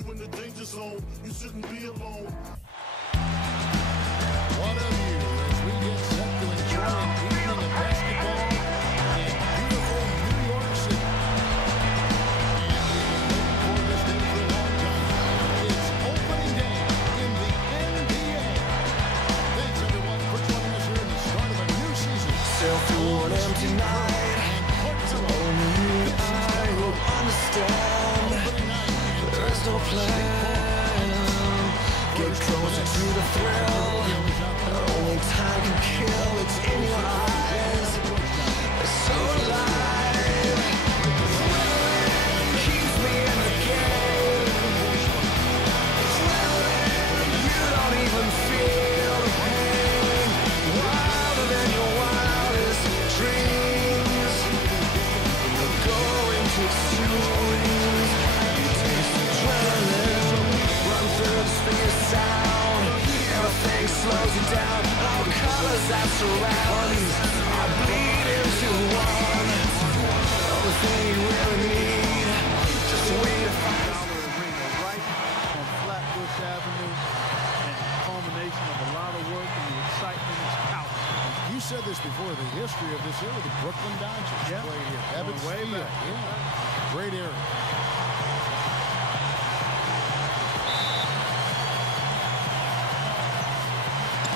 You in the danger zone, you shouldn't be alone. What a view as we get set to enjoy an evening of basketball in beautiful New York City. And we've been waiting for this day for a long time. It's opening day in the NBA. Thanks everyone for joining us here in the start of a new season. Sail through an empty night. Only I will understand. There is no plan. Get closer to the thrill. Only time can kill. It's in your eyes. It's so alive. Thrilling keeps me in the game. Thrilling, you don't even feel the pain. Wilder than your wildest dreams. You're going to extremes. You taste adrenaline. Run through the speed of sound. Everything slows you down. All colors that surround are bleed into one. Everything you really need. Just wait to find Arena right on Flatbush Avenue, and the culmination of a lot of work, and the excitement is palpable. You said this before, the history of this area, the Brooklyn Dodgers played here. Ebbets way Field. back. Yeah. Great area.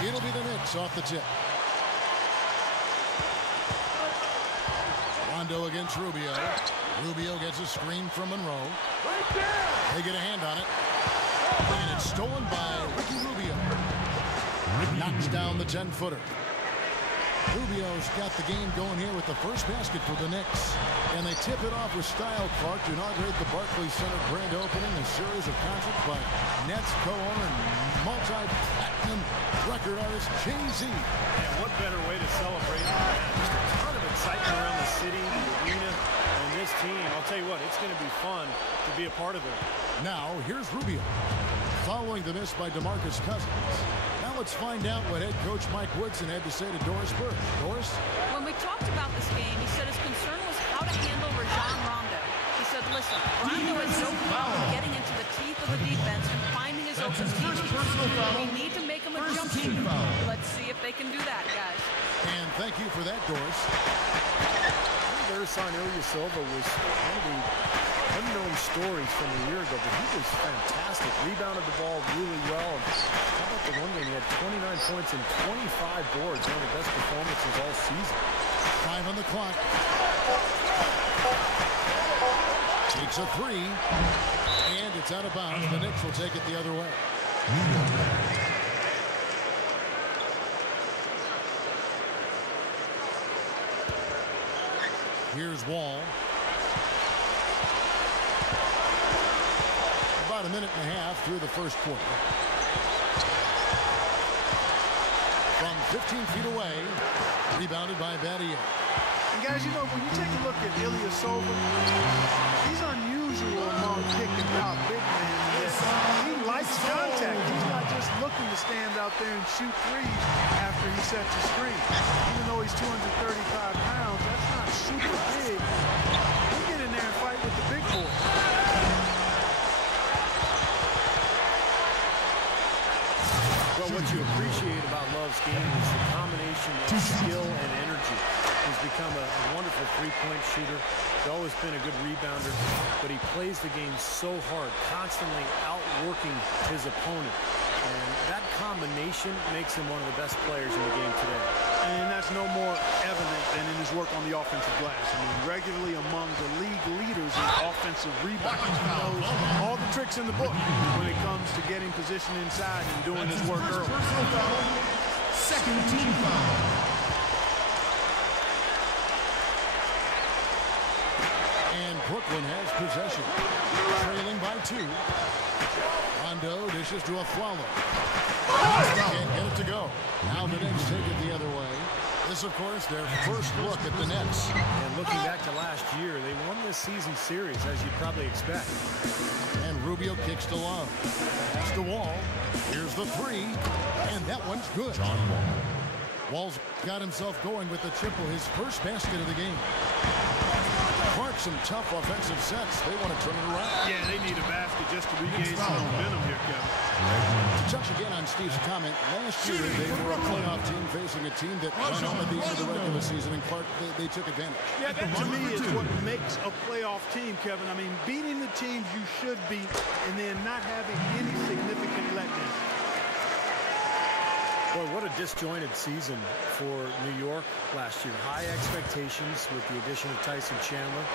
It'll be the Knicks off the tip. Rondo against Rubio. Rubio gets a screen from Monroe. They get a hand on it. And it's stolen by Ricky Rubio. Knocks down the 10-footer. Rubio's got the game going here with the first basket for the Knicks. And they tip it off with style, Clark, to inaugurate the Barclays Center grand opening, a series of concerts by Nets co-owner and multi-platinum record artist Jay-Z. And what better way to celebrate than that? Just a ton of excitement around the city, the arena, and this team. I'll tell you what, it's going to be fun to be a part of it. Now, here's Rubio, following the miss by DeMarcus Cousins. Now let's find out what head coach Mike Woodson had to say to Doris Burke. Doris? When we talked about this game, he said his concern was how to handle Rajon Rondo. He said, listen, Rondo is so good getting into the teeth of the defense and finding his open teammates. We need to make him a jump shooter. Let's see if they can do that, guys. And thank you for that, Doris. Ersan Ilyasova was one of the unknown stories from a year ago, but he was fantastic. Rebounded the ball really well. How about the one game? He had 29 points and 25 boards. One of the best performances all season. 5 on the clock. Takes a three. And it's out of bounds. The Knicks will take it the other way. Here's Wall. About a minute and a half through the first quarter. From 15 feet away, rebounded by Battier. And guys, you know, when you take a look at Ilyasova, he's unusual among pick and pop big men. He likes contact. He's not just looking to stand out there and shoot threes after he sets a screen. Even though he's 235 pounds, that's not super big. He get in there and fight with the big boy. Well, what you appreciate about Love's game is the combination of skill and energy. He's become a wonderful three-point shooter. He's always been a good rebounder, but he plays the game so hard, constantly outworking his opponent. And that combination makes him one of the best players in the game today. And that's no more evident than in his work on the offensive glass. I mean, regularly among the league leaders in offensive rebounds. He knows all the tricks in the book when it comes to getting position inside and doing his work early. Second team foul. And Brooklyn has possession. Trailing by 2. Rondo dishes to a Flalo. Can't get it to go. Now the Knicks take it the other way. This, of course, their first look at the Nets. And looking back to last year, they won this season series, as you'd probably expect. And Rubio kicks to Love. Pass to Wall. Here's the three. And that one's good. John Wall. Wall's got himself going with the triple, his first basket of the game. Clark some tough offensive sets. They want to turn it around. Yeah, they need a basket just to regain some momentum here, Kevin. To touch again on Steve's comment, last year they were a playoff team facing a team that went home at the end of the regular season, and Clark, they took advantage. Yeah, that to me is what makes a playoff team, Kevin. I mean, beating the teams you should beat and then not having any significant letdown. Boy, what a disjointed season for New York last year. High expectations with the addition of Tyson Chandler.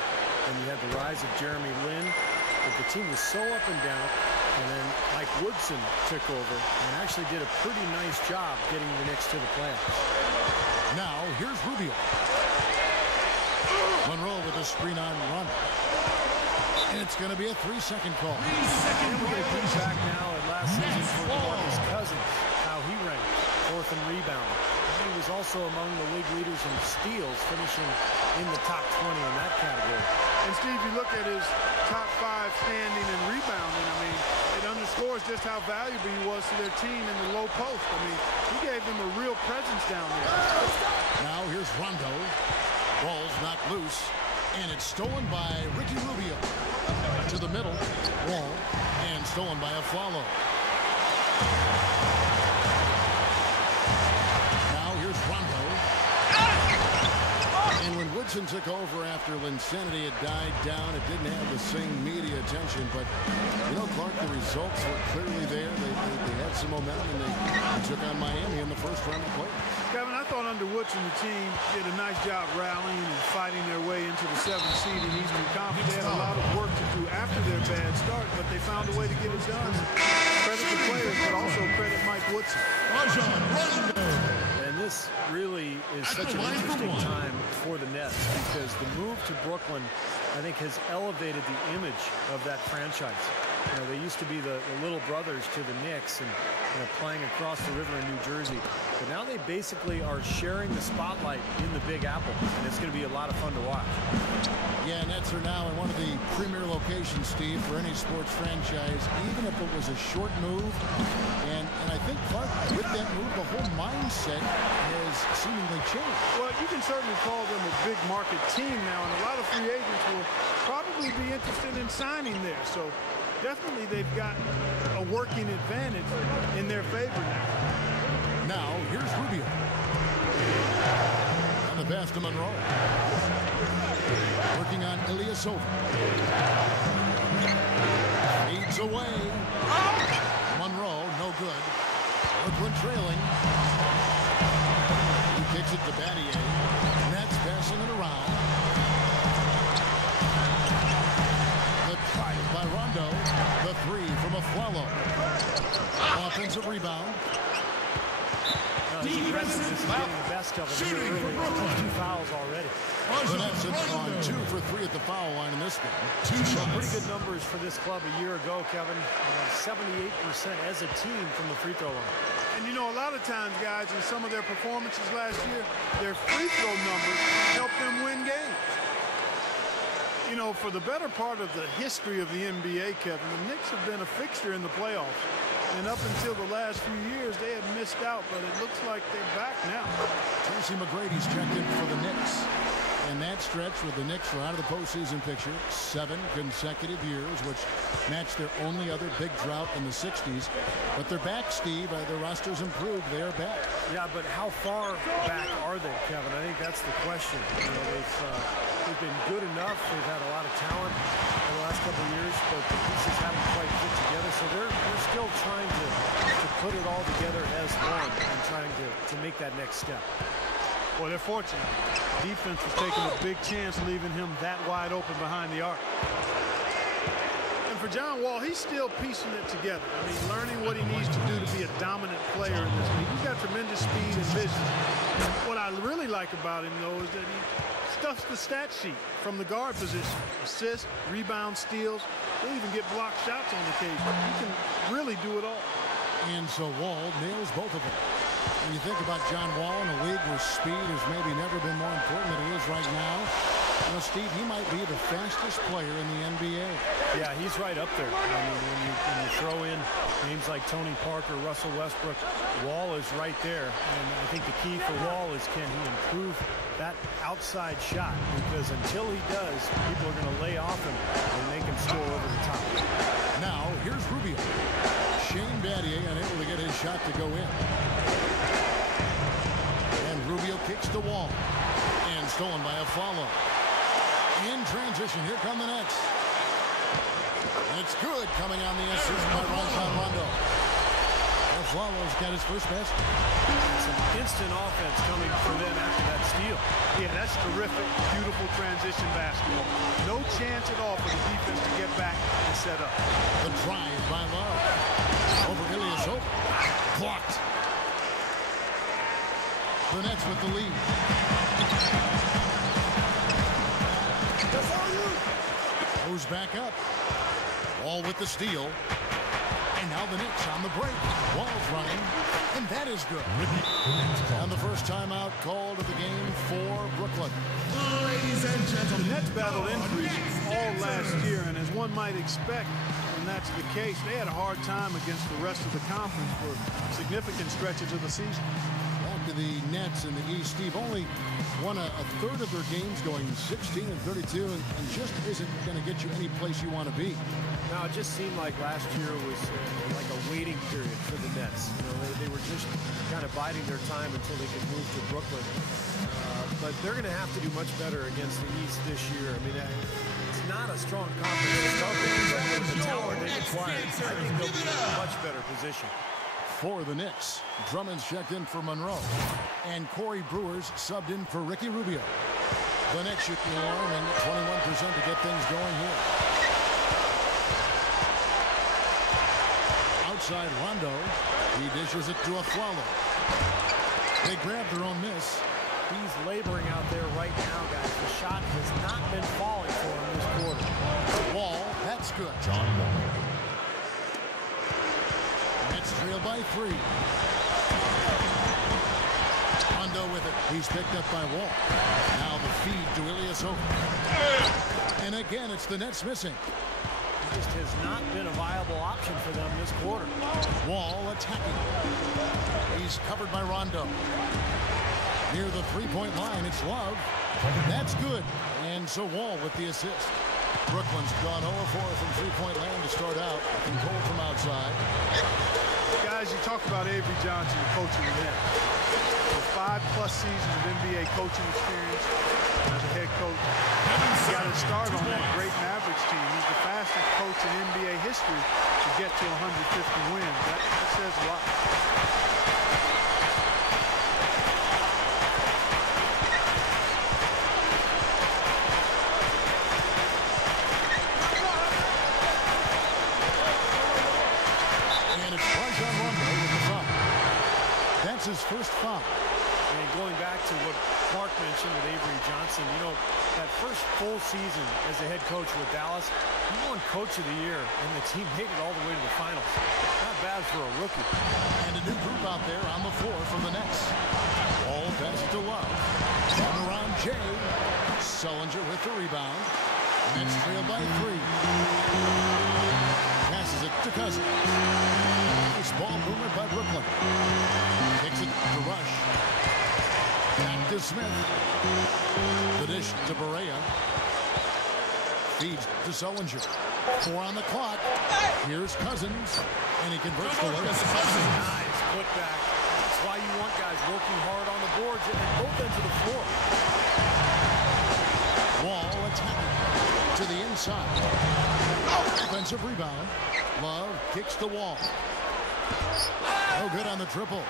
And you had the rise of Jeremy Lin. But the team was so up and down. And then Mike Woodson took over and actually did a pretty nice job getting the Knicks to the playoffs. Now, here's Rubio. Monroe with a screen on run. And it's going to be a 3-second call. And we get back now at last season for DeMarcus Cousins. How he ranked 4th in rebounding. He was also among the league leaders in steals, finishing in the top 20 in that category. And Steve, you look at his top 5 standing and rebounding. I mean, it underscores just how valuable he was to their team in the low post. I mean, he gave them a real presence down there. Now here's Rondo. Ball's knocked loose, and it's stolen by Ricky Rubio. To the middle, Wall, and stolen by a follow. Now here's Rondo. And when Woodson took over after Linsanity had died down, it didn't have the same media attention. But, you know, Clark, the results were clearly there. They had some momentum, and they took on Miami in the first round of play. Kevin, I thought under Woodson, the team did a nice job rallying and fighting their way into the 7th seed in Eastern Conference. They had a lot of work to do after their bad start, but they found a way to get it done. Credit the players, but also credit Mike Woodson. And this really is such an interesting time for the Nets because the move to Brooklyn, I think, has elevated the image of that franchise. You know, they used to be the little brothers to the Knicks and playing across the river in New Jersey. But now they basically are sharing the spotlight in the Big Apple, and it's going to be a lot of fun to watch. Yeah, Nets are now in one of the premier locations, Steve, for any sports franchise, even if it was a short move. And I think, Clark, with that move, the whole mindset has seemingly changed. Well, you can certainly call them a big market team now, and a lot of free agents will probably be interested in signing there. So definitely they've got a working advantage in their favor now. Now, here's Rubio. On the pass to Monroe. Working on Ilyasova. Feeds away. Monroe, no good. Brooklyn trailing. He kicks it to Battier. Nets passing it around. The drive by Rondo. The 3 from Aflalo. Offensive rebound. This is getting the best of him here early. 2 fouls already. The Nets have gone 2 for 3 at the foul line in this one. Pretty good numbers for this club a year ago, Kevin. 78% as a team from the free throw line. And you know, a lot of times, guys, in some of their performances last year, their free throw numbers helped them win games. You know, for the better part of the history of the NBA, Kevin, the Knicks have been a fixture in the playoffs. And up until the last few years, they had missed out, but it looks like they're back now. Tracy McGrady's checked in for the Knicks. And that stretch with the Knicks were out of the postseason picture 7 consecutive years, which matched their only other big drought in the 60s. But they're back, Steve. Their roster's improved. They are back. Yeah, but how far back are they, Kevin? I think that's the question. You know, they've been good enough. They've had a lot of talent in the last couple of years, but the pieces haven't quite fit together. So they're still trying to put it all together as one and trying to make that next step. Well, they're fortunate. Defense was taking a big chance, leaving him that wide open behind the arc. And for John Wall, he's still piecing it together. I mean, learning what he needs to do to be a dominant player in this league. He's got tremendous speed and vision. What I really like about him, though, is that he stuffs the stat sheet from the guard position. Assists, rebounds, steals. He'll even get blocked shots on occasion. He can really do it all. And so Wall nails both of them. When you think about John Wall in a league where speed has maybe never been more important than it is right now, you know, Steve, he might be the fastest player in the NBA. Yeah, he's right up there. I mean, when you you throw in names like Tony Parker, Russell Westbrook, Wall is right there. And I think the key for Wall is, can he improve that outside shot? Because until he does, people are going to lay off him and they can score over the top. Now, here's Rubio. Shane Battier unable to get his shot to go in. And Rubio kicks the Wall. And stolen by a follow. In transition, here come the Nets. And it's good, coming on the assist by Rajon Rondo. Flowers got his first basket. Some instant offense coming for them after that steal. Yeah, that's terrific, beautiful transition basketball. No chance at all for the defense to get back and set up. The drive by Love. Over Ilyasova. Blocked. The Nets with the lead. Goes back up. Wall with the steal. And now the Knicks on the break. Wall's running, and that is good. And the first timeout called of the game for Brooklyn. Ladies and gentlemen, The Nets battled injuries all last year, and as one might expect, when that's the case, they had a hard time against the rest of the conference for significant stretches of the season. Back to the Nets in the East. Steve only won a third of their games, going 16-32, and just isn't going to get you any place you want to be. Now, it just seemed like last year was like a waiting period for the Nets. You know, they were just kind of biding their time until they could move to Brooklyn. But they're going to have to do much better against the East this year. I mean, it's not a strong conference to start with, but with the talent they acquired, I think they'll be in a much better position. For the Knicks, Drummond's checked in for Monroe, and Corey Brewer's subbed in for Ricky Rubio. The Knicks shooting warm and 21% to get things going here. Outside Rondo, he dishes it to Afflalo. They grab their own miss. He's laboring out there right now, guys. The shot has not been falling for him this quarter. Wall, that's good. John Wall. Nets trail by 3. Rondo with it. He's picked up by Wall. Now the feed to Ilyasova. And again, it's the Nets missing. Just has not been a viable option for them this quarter. Wall attacking. He's covered by Rondo. Near the three-point line, it's Love. That's good. And so Wall with the assist. Brooklyn's gone 0-4 from three-point land to start out. Control from outside. Guys, you talk about Avery Johnson coaching the Nets. For 5+ seasons of NBA coaching experience as a head coach, he got to start on that great Mavericks team. He's the fastest coach in NBA history to get to 150 wins. That says a lot. And it's Rajon Rondo with the foul. That's his first foul. And going back to what Clark mentioned with Avery Johnson, you know, that first full season as a head coach with Dallas, he won Coach of the Year, and the team made it all the way to the finals. Not bad for a rookie. And a new group out there on the floor from the Nets. All pass to Love. And around Jay. Sullinger with the rebound. Nets trail by 3. Passes it to Cousins. Nice ball movement by Brooklyn. Takes it to Rush. Back to Smith. The dish to Barea. Feeds to Sullinger. 4 on the clock. Here's Cousins. And he converts the layup. Nice putback. That's why you want guys working hard on the boards at both ends of the floor. Wall attacking to the inside. Offensive rebound. Love kicks the Wall. No good on the triple.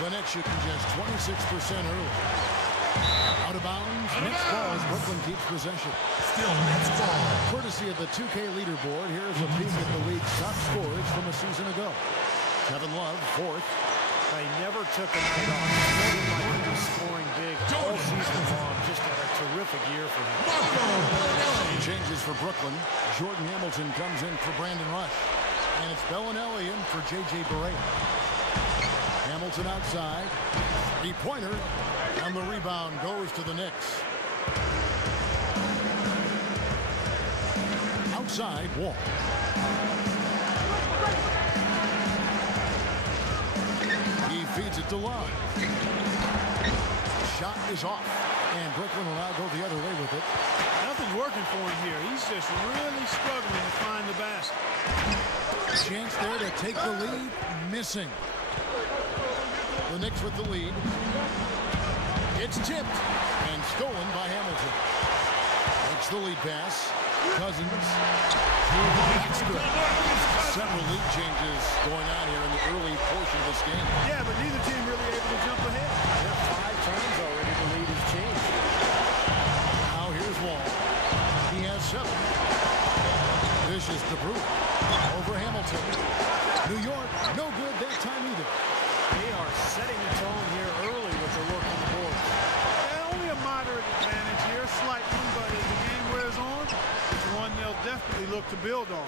The Nets shooting just 26% early. Out of bounds. Nets ball as Brooklyn keeps possession. Still Nets ball. Courtesy of the 2K leaderboard, here's a peek at the league's top scores from a season ago. Kevin Love, 4th. He never took a night off. He seemed like he was scoring big all season long. Just had a terrific year for him. Changes for Brooklyn. Jordan Hamilton comes in for Brandon Rush. And it's Bellinelli in for J.J. Barea. Hamilton outside. 3-pointer. And the rebound goes to the Knicks. Outside, Wall. it to Love. Shot is off. And Brooklyn will now go the other way with it. Nothing's working for him here. He's just really struggling to find the basket. Chance there to take the lead. Missing. The Knicks with the lead. It's tipped and stolen by Hamilton. Takes the lead pass. Cousins. That's good. Several lead changes going on here in the early portion of this game. Yeah, but neither team really able to jump ahead. Yeah, 5 times already the lead has changed. Now here's Wall. He has 7. Vicious to Brewer. Over Hamilton. New York, no good that time either. They are setting the tone here early with their work on the board. Yeah, only a moderate advantage here, slight one, but as the game wears on, it's one they'll definitely look to build on.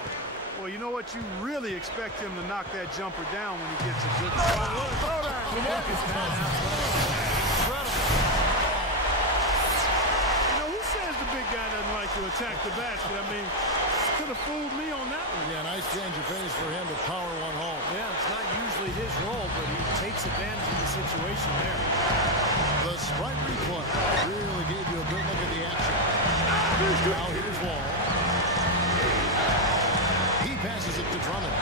Well, you know what? You really expect him to knock that jumper down when he gets a good shot. You know, who says the big guy doesn't like to attack the basket? I mean, could have fooled me on that one. Yeah, nice change of pace for him to power one home. Yeah, it's not usually his role, but he takes advantage of the situation there. The Sprite replay really gave you a good look at the action. Now here's Wall. He passes it to Drummond.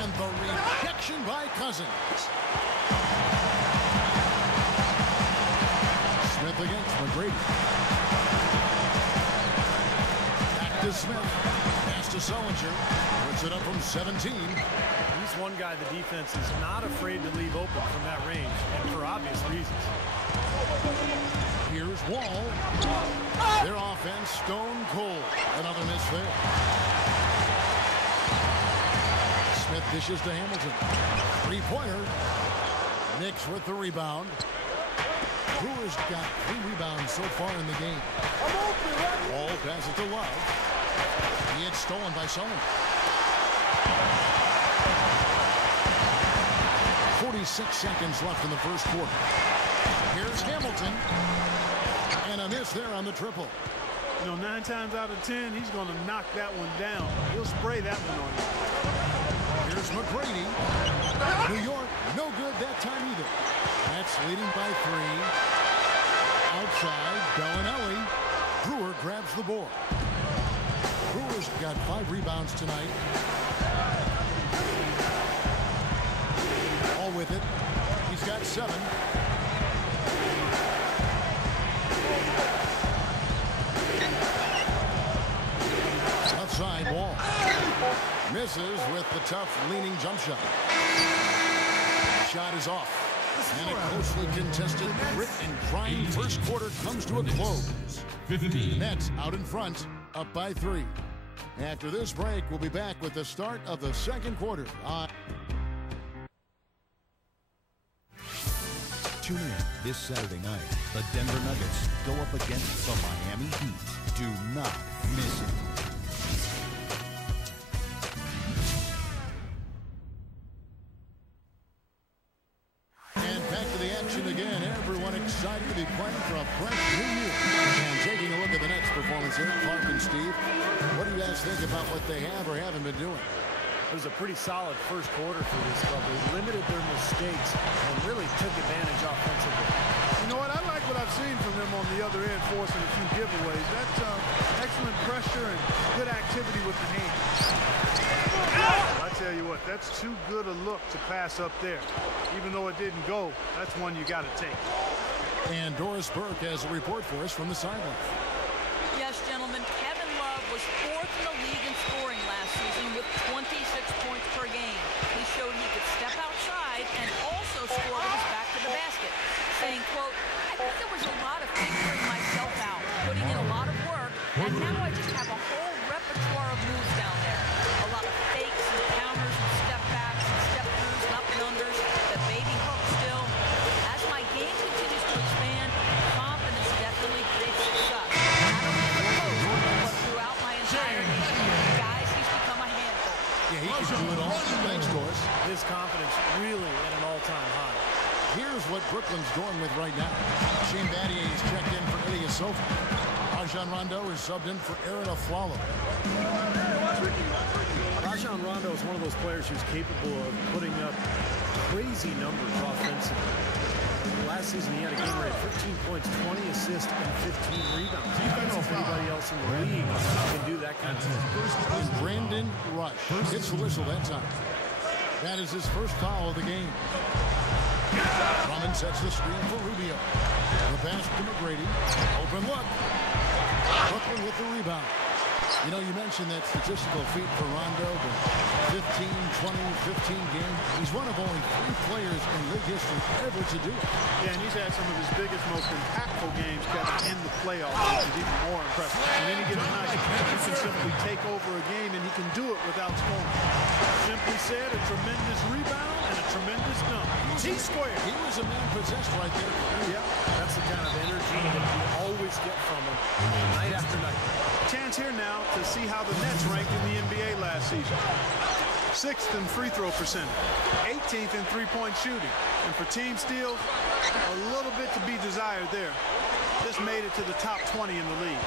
And the rejection by Cousins. Smith against McGrady. Back to Smith. Pass to Sullinger. Puts it up from 17. He's one guy the defense is not afraid to leave open from that range, and for obvious reasons. Here's Wall. Their offense stone cold. Another miss there. Smith dishes to Hamilton. 3-pointer. Knicks with the rebound. Brewers got 3 rebounds so far in the game. Wall passes it to Love. He gets stolen by Sullivan. 46 seconds left in the first quarter. Here's Hamilton. And a miss there on the triple. You know, 9 times out of 10, he's going to knock that one down. He'll spray that one on you. Here's McGrady. New York, no good that time either. That's leading by 3. Outside, Bellinelli. Brewer grabs the board. Brewers got 5 rebounds tonight. All with it. He's got 7. Outside Wall. Misses with the tough leaning jump shot. Shot is off. And a closely contested grit and grind first quarter comes to a close. 15. Nets out in front, up by 3. After this break, we'll be back with the start of the second quarter. Tune in this Saturday night. The Denver Nuggets go up against the Miami Heat. Do not miss it. And back to the action again. Everyone excited to be playing for a fresh new year. And taking a look at the Nets' performance here, Clark and Steve, what do you guys think about what they have or haven't been doing? It was a pretty solid first quarter for this club. They limited their mistakes and really took advantage offensively. You know what? I like what I've seen from them on the other end, forcing a few giveaways. That's excellent pressure and good activity with the hands. I tell you what, that's too good a look to pass up there. Even though it didn't go, that's one you got to take. And Doris Burke has a report for us from the sideline. Yes, gentlemen, Kevin Love was 4th in the league in scoring last season with 26 points per game. He showed he could step outside and also score with his back to the basket, saying, quote, I think there was a lot of figuring myself out, putting in a lot of work, and now I just have a whole repertoire of moves down there. A lot of fakes and counters and step backs and step throughs and up and unders, the baby hook still. As my game continues to expand, confidence definitely creates success. Not only in the post, but throughout my entire game. Guys, he's become a handful. Yeah, he can do it all. Thanks, Doris. His confidence really at an all-time high. Here's what Brooklyn's going with right now. Shane Battier is checked in for Ilyasova. A Rajon Rondo is subbed in for Aaron Aflalo. Rajon Rondo is one of those players who's capable of putting up crazy numbers offensively. Last season, he had a game rate of 15 points, 20 assists, and 15 rebounds. I don't know if anybody else in the league can do that kind of thing. Brandon Rush hits the whistle that time. That is his first foul of the game. Drummond sets the screen for Rubio. The pass to McGrady. Open look. Brooklyn with the rebound. You know, you mentioned that statistical feat for Rondo, but 15, 20, 15 games. He's one of only 3 players in league history ever to do it. Yeah, and he's had some of his biggest, most impactful games, Kevin, in the playoffs, which is even more impressive. And then he gets nice. He can simply take over a game, and he can do it without scoring. Simply said, a tremendous rebound and a tremendous dunk. T-squared. He was a man possessed right there. Yeah, that's the kind of energy that you always get from him night after night. Chance here now to see how the Nets ranked in the NBA last season. 6th in free throw percentage, 18th in three-point shooting. And for team steals, a little bit to be desired there. Just made it to the top 20 in the league.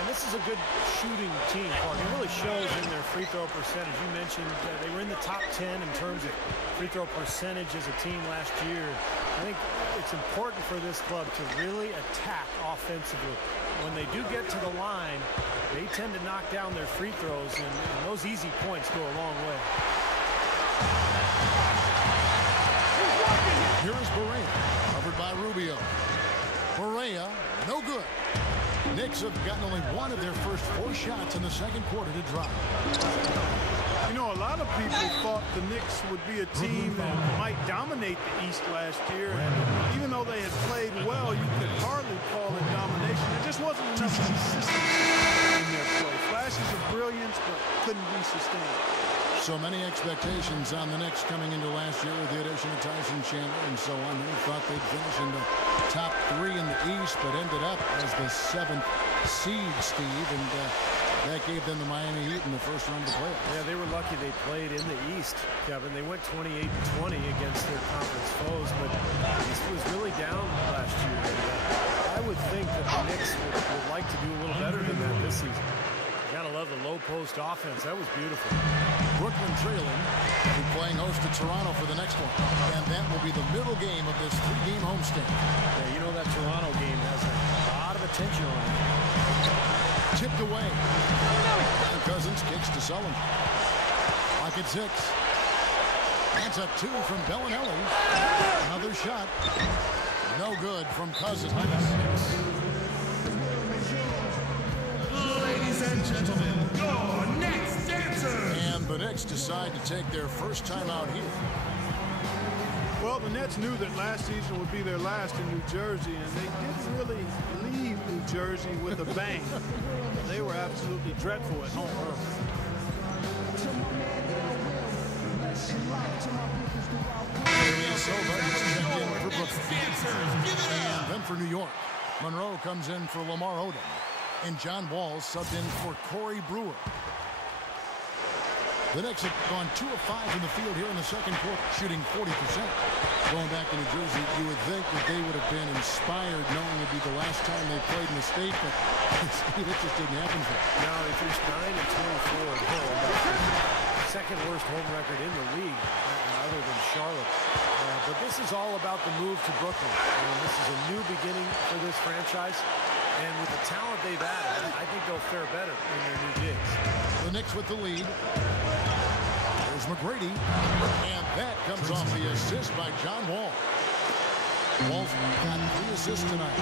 And this is a good shooting team, Clark. It really shows in their free throw percentage. You mentioned they were in the top 10 in terms of free throw percentage as a team last year. I think it's important for this club to really attack offensively. When they do get to the line, they tend to knock down their free throws, and those easy points go a long way. Here is Barea, covered by Rubio. Barea, no good. Knicks have gotten only one of their first 4 shots in the second quarter to drop. You know, a lot of people thought the Knicks would be a team that might dominate the East last year. Even though they had played well, you could hardly call it domination. There just wasn't enough consistency in their play. Flashes of brilliance, but couldn't be sustained. So many expectations on the Knicks coming into last year with the addition of Tyson Chandler and so on. They thought they'd finish in the top 3 in the East, but ended up as the 7th seed, Steve, and that gave them the Miami Heat in the first round of the playoffs. Yeah, they were lucky they played in the East, Kevin. They went 28-20 against their conference foes, but the East was really down last year. And, I would think that the Knicks would like to do a little better than that this season. Gotta love the low post offense. That was beautiful. Brooklyn trailing, will be playing host to Toronto for the next one. And that will be the middle game of this 3-game homestand. Yeah, you know that Toronto game has a lot of attention on it. Tipped away. And Cousins kicks to Sullivan. Pocket 6. That's a 2 from Bellinelli. Another shot. No good from Cousins. Ladies and gentlemen, your next dancers. And the Knicks decide to take their first time out here. Well, the Nets knew that last season would be their last in New Jersey, and they didn't really leave New Jersey with a bang. They were absolutely dreadful at home. And then for New York, Monroe comes in for Lamar Odom. And John Wall subbed in for Corey Brewer. The Knicks have gone 2 of 5 in the field here in the second quarter, shooting 40%. Going back to New Jersey, you would think that they would have been inspired knowing it would be the last time they played in the state, but it just didn't happen for them. No, they finished 9-24 at home. Second worst home record in the league, other than Charlotte. But this is all about the move to Brooklyn. This is a new beginning for this franchise. And with the talent they've added, I think they'll fare better in their new digs. The Knicks with the lead. There's McGrady. And that comes off the assist by John Wall. Wall's got 3 assists tonight.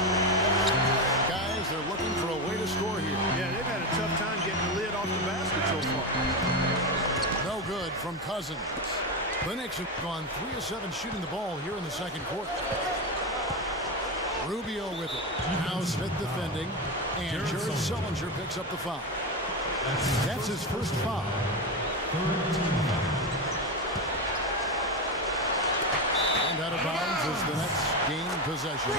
Guys, they're looking for a way to score here. Yeah, they've had a tough time getting the lid off the basket so far. No good from Cousins. The Knicks have gone 3 of 7 shooting the ball here in the second quarter. Rubio with it. Now Smith defending. And Jared Sullinger picks up the foul. That's his first foul. And out of bounds as the Nets gain possession.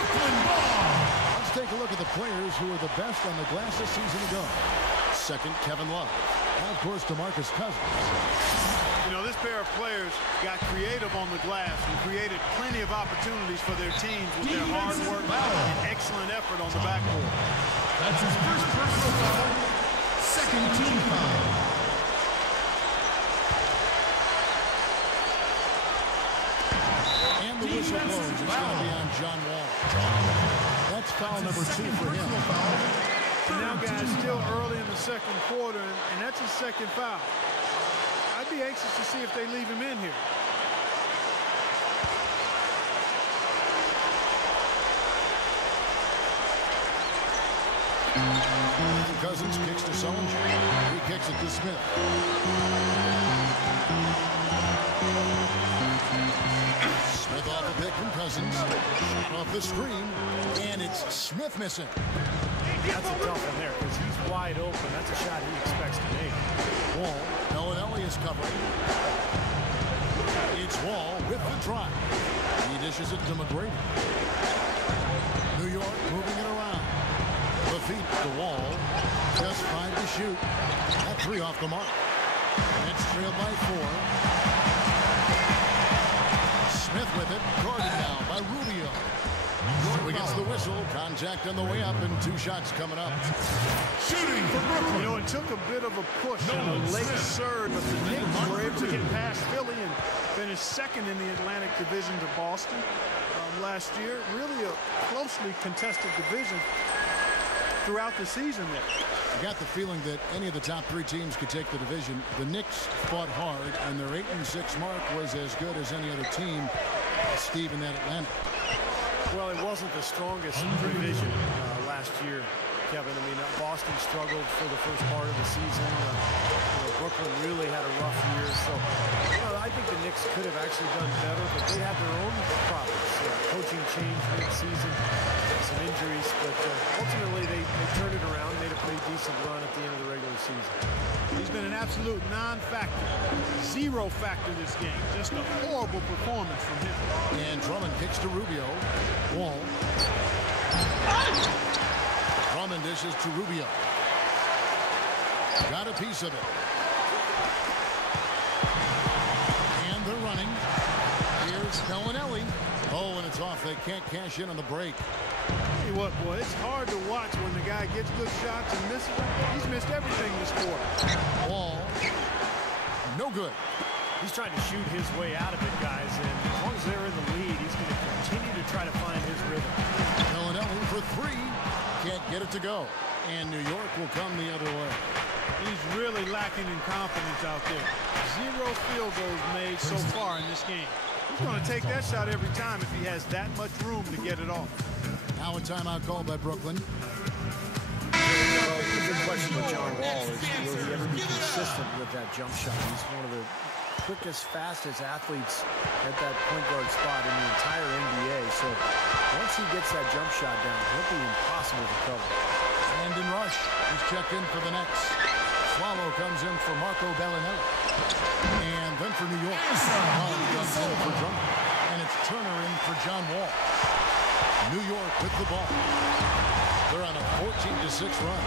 Let's take a look at the players who are the best on the glass this season ago. Second, Kevin Love. And, of course, DeMarcus Cousins. You know, this pair of players got creative on the glass and created plenty of opportunities for their teams with their hard work and excellent effort on the backboard. That's his first personal foul. Second team foul. And the whistle blows. It's going to be on John Wall. That's foul number 2 for him. And now, guys, still early in the second quarter, and that's his second foul. I'd be anxious to see if they leave him in here. Cousins kicks to Sullinger. He kicks it to Smith. Smith off a pick from Cousins. Shot off the screen. And it's Smith missing. That's a tough one there because he's wide open. That's a shot he expects to make. Wall. Bellinelli is covering. It's Wall with the drive. He dishes it to McGrady. New York moving it around. The feet to Wall. Just 5 to shoot. That 3 off the mark. It's trailed by 4. Smith with it. Guarded now by Rubio. So gets the whistle. Contact on the way up and 2 shots coming up. Shooting for Brooklyn. You know, it took a bit of a push and a late surge, but the Knicks were able to get past Philly and finish second in the Atlantic Division to Boston last year. Really a closely contested division throughout the season there. I got the feeling that any of the top 3 teams could take the division. The Knicks fought hard, and their 8-6 mark was as good as any other team, Steve, in that Atlantic. Well, it wasn't the strongest division last year, Kevin. I mean, Boston struggled for the first part of the season. Brooklyn really had a rough year. So, I think the Knicks could have actually done better, but they had their own problems. Coaching change mid-season, some injuries, but ultimately they turned it around, made a pretty decent run at the end of the regular season. He's been an absolute non-factor, 0 factor this game. Just a horrible performance from him. And Drummond kicks to Rubio. Wall. Drummond dishes to Rubio. Got a piece of it. And they're running. Here's Bellinelli. Oh, and it's off. They can't cash in on the break. Tell you what, boy, it's hard to watch when the guy gets good shots and misses them. He's missed everything this quarter. Wall. No good. He's trying to shoot his way out of it, guys, and as long as they're in the lead, he's going to continue to try to find his rhythm. Bellinelli for 3. Can't get it to go. And New York will come the other way. He's really lacking in confidence out there. 0 field goals made so far in this game. He's going to take that shot every time if he has that much room to get it off. Now a timeout called by Brooklyn. Well, the big question with John Wall is will he ever be consistent with that jump shot? He's one of the quickest, fastest athletes at that point guard spot in the entire NBA. So once he gets that jump shot down, he'll be impossible to cover. And in rush, he's checked in for the Knicks. Swallow comes in for Marco Bellinelli. And then for New York, Holland comes in for Drummond. And it's Turner in for John Wall. New York with the ball. They're on a 14-6 run.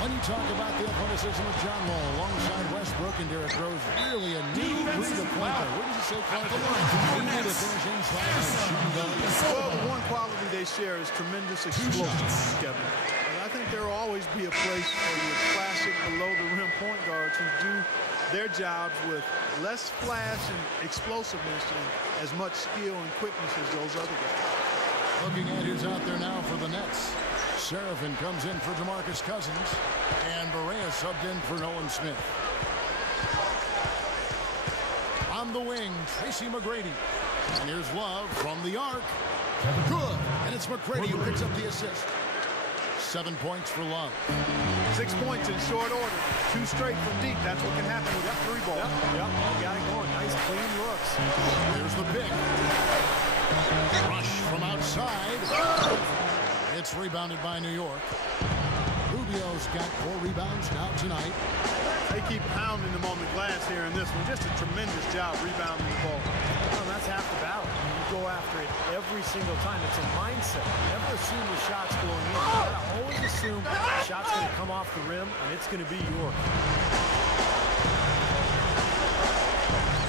When you talk about the athleticism of John Wall alongside Westbrook and Derrick Rose, really a new breed of point guard. Wouldn't you say, Clark? Able to finish inside and shooting guns. Well, the one quality they share is tremendous explosiveness, Kevin. And I think there will always be a place for your classic below-the-rim point guards who do their jobs with less flash and explosiveness and as much skill and quickness as those other guys. Looking at who's out there now for the Nets. Serafin comes in for DeMarcus Cousins. And Barea subbed in for Nolan Smith. On the wing, Tracy McGrady. And here's Love from the arc. Good. And it's McGrady who picks up the assist. 7 points for Love. 6 points in short order. 2 straight from deep. That's what can happen with that 3 ball. Yep, got it going. Nice, clean looks. Here's the pick. Rush from outside. It's rebounded by New York. Rubio's got 4 rebounds now tonight. They keep pounding them on the glass here in this one. Just a tremendous job rebounding the ball. Well, that's half the battle. You go after it every single time. It's a mindset. Never assume the shot's going in. You gotta always assume the shot's going to come off the rim, and it's going to be yours.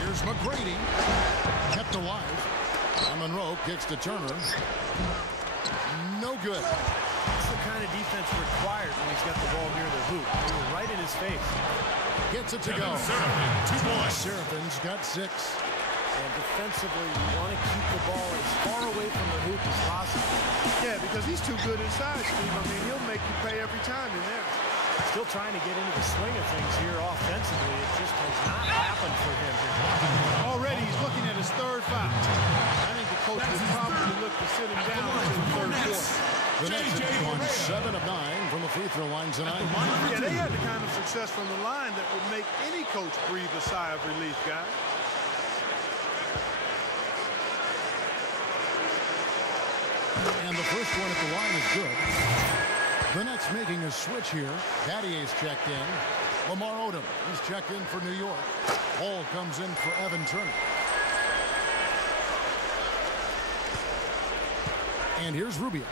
Here's McGrady. Kept alive. Monroe kicks to Turner. No good. It's the kind of defense required when he's got the ball near the hoop. They were right in his face. Gets it to go. Serafin's got 6. And defensively, you want to keep the ball as far away from the hoop as possible. Yeah, because he's too good inside, Steve. I mean, he'll make you pay every time in there. Still trying to get into the swing of things here offensively. It just has not happened for him here. Already he's looking at his 3rd foul. I think the coach will probably look to sit him down until the 3rd quarter. The Knicks have won 7 of 9 from the free throw line tonight. Yeah, they had the kind of success from the line that would make any coach breathe a sigh of relief, guys. And the first one at the line is good. The Nets making a switch here. Battier's checked in. Lamar Odom is checked in for New York. Hall comes in for Evan Turner. And here's Rubio.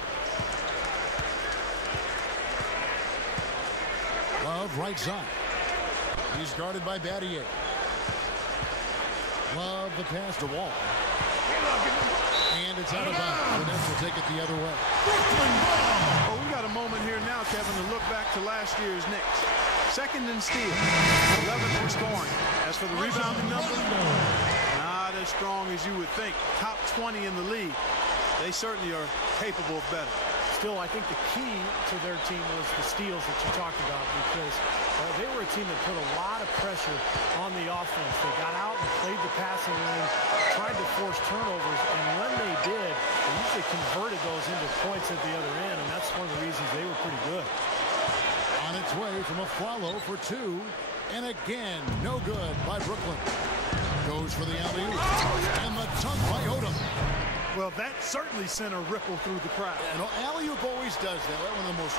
Love right side. He's guarded by Battier. Love the pass to Wall. And it's out of bounds. The Nets will take it the other way. Oh, we got a moment here now, Kevin, to look back to last year's Knicks. 2nd in steal, 11th in scoring. As for the rebounding numbers, not as strong as you would think. Top 20 in the league. They certainly are capable of better. Still, I think the key to their team was the steals that you talked about, because they were a team that put a lot of pressure on the offense. They got out and played the passing lane, tried to force turnovers, and when they did, they usually converted those into points at the other end, and that's one of the reasons they were pretty good. On its way from a follow for 2, and again, no good by Brooklyn. Goes for the alley-oop, and the dunk by Odom. Well, that certainly sent a ripple through the crowd. And alley-oop always does that. One of the most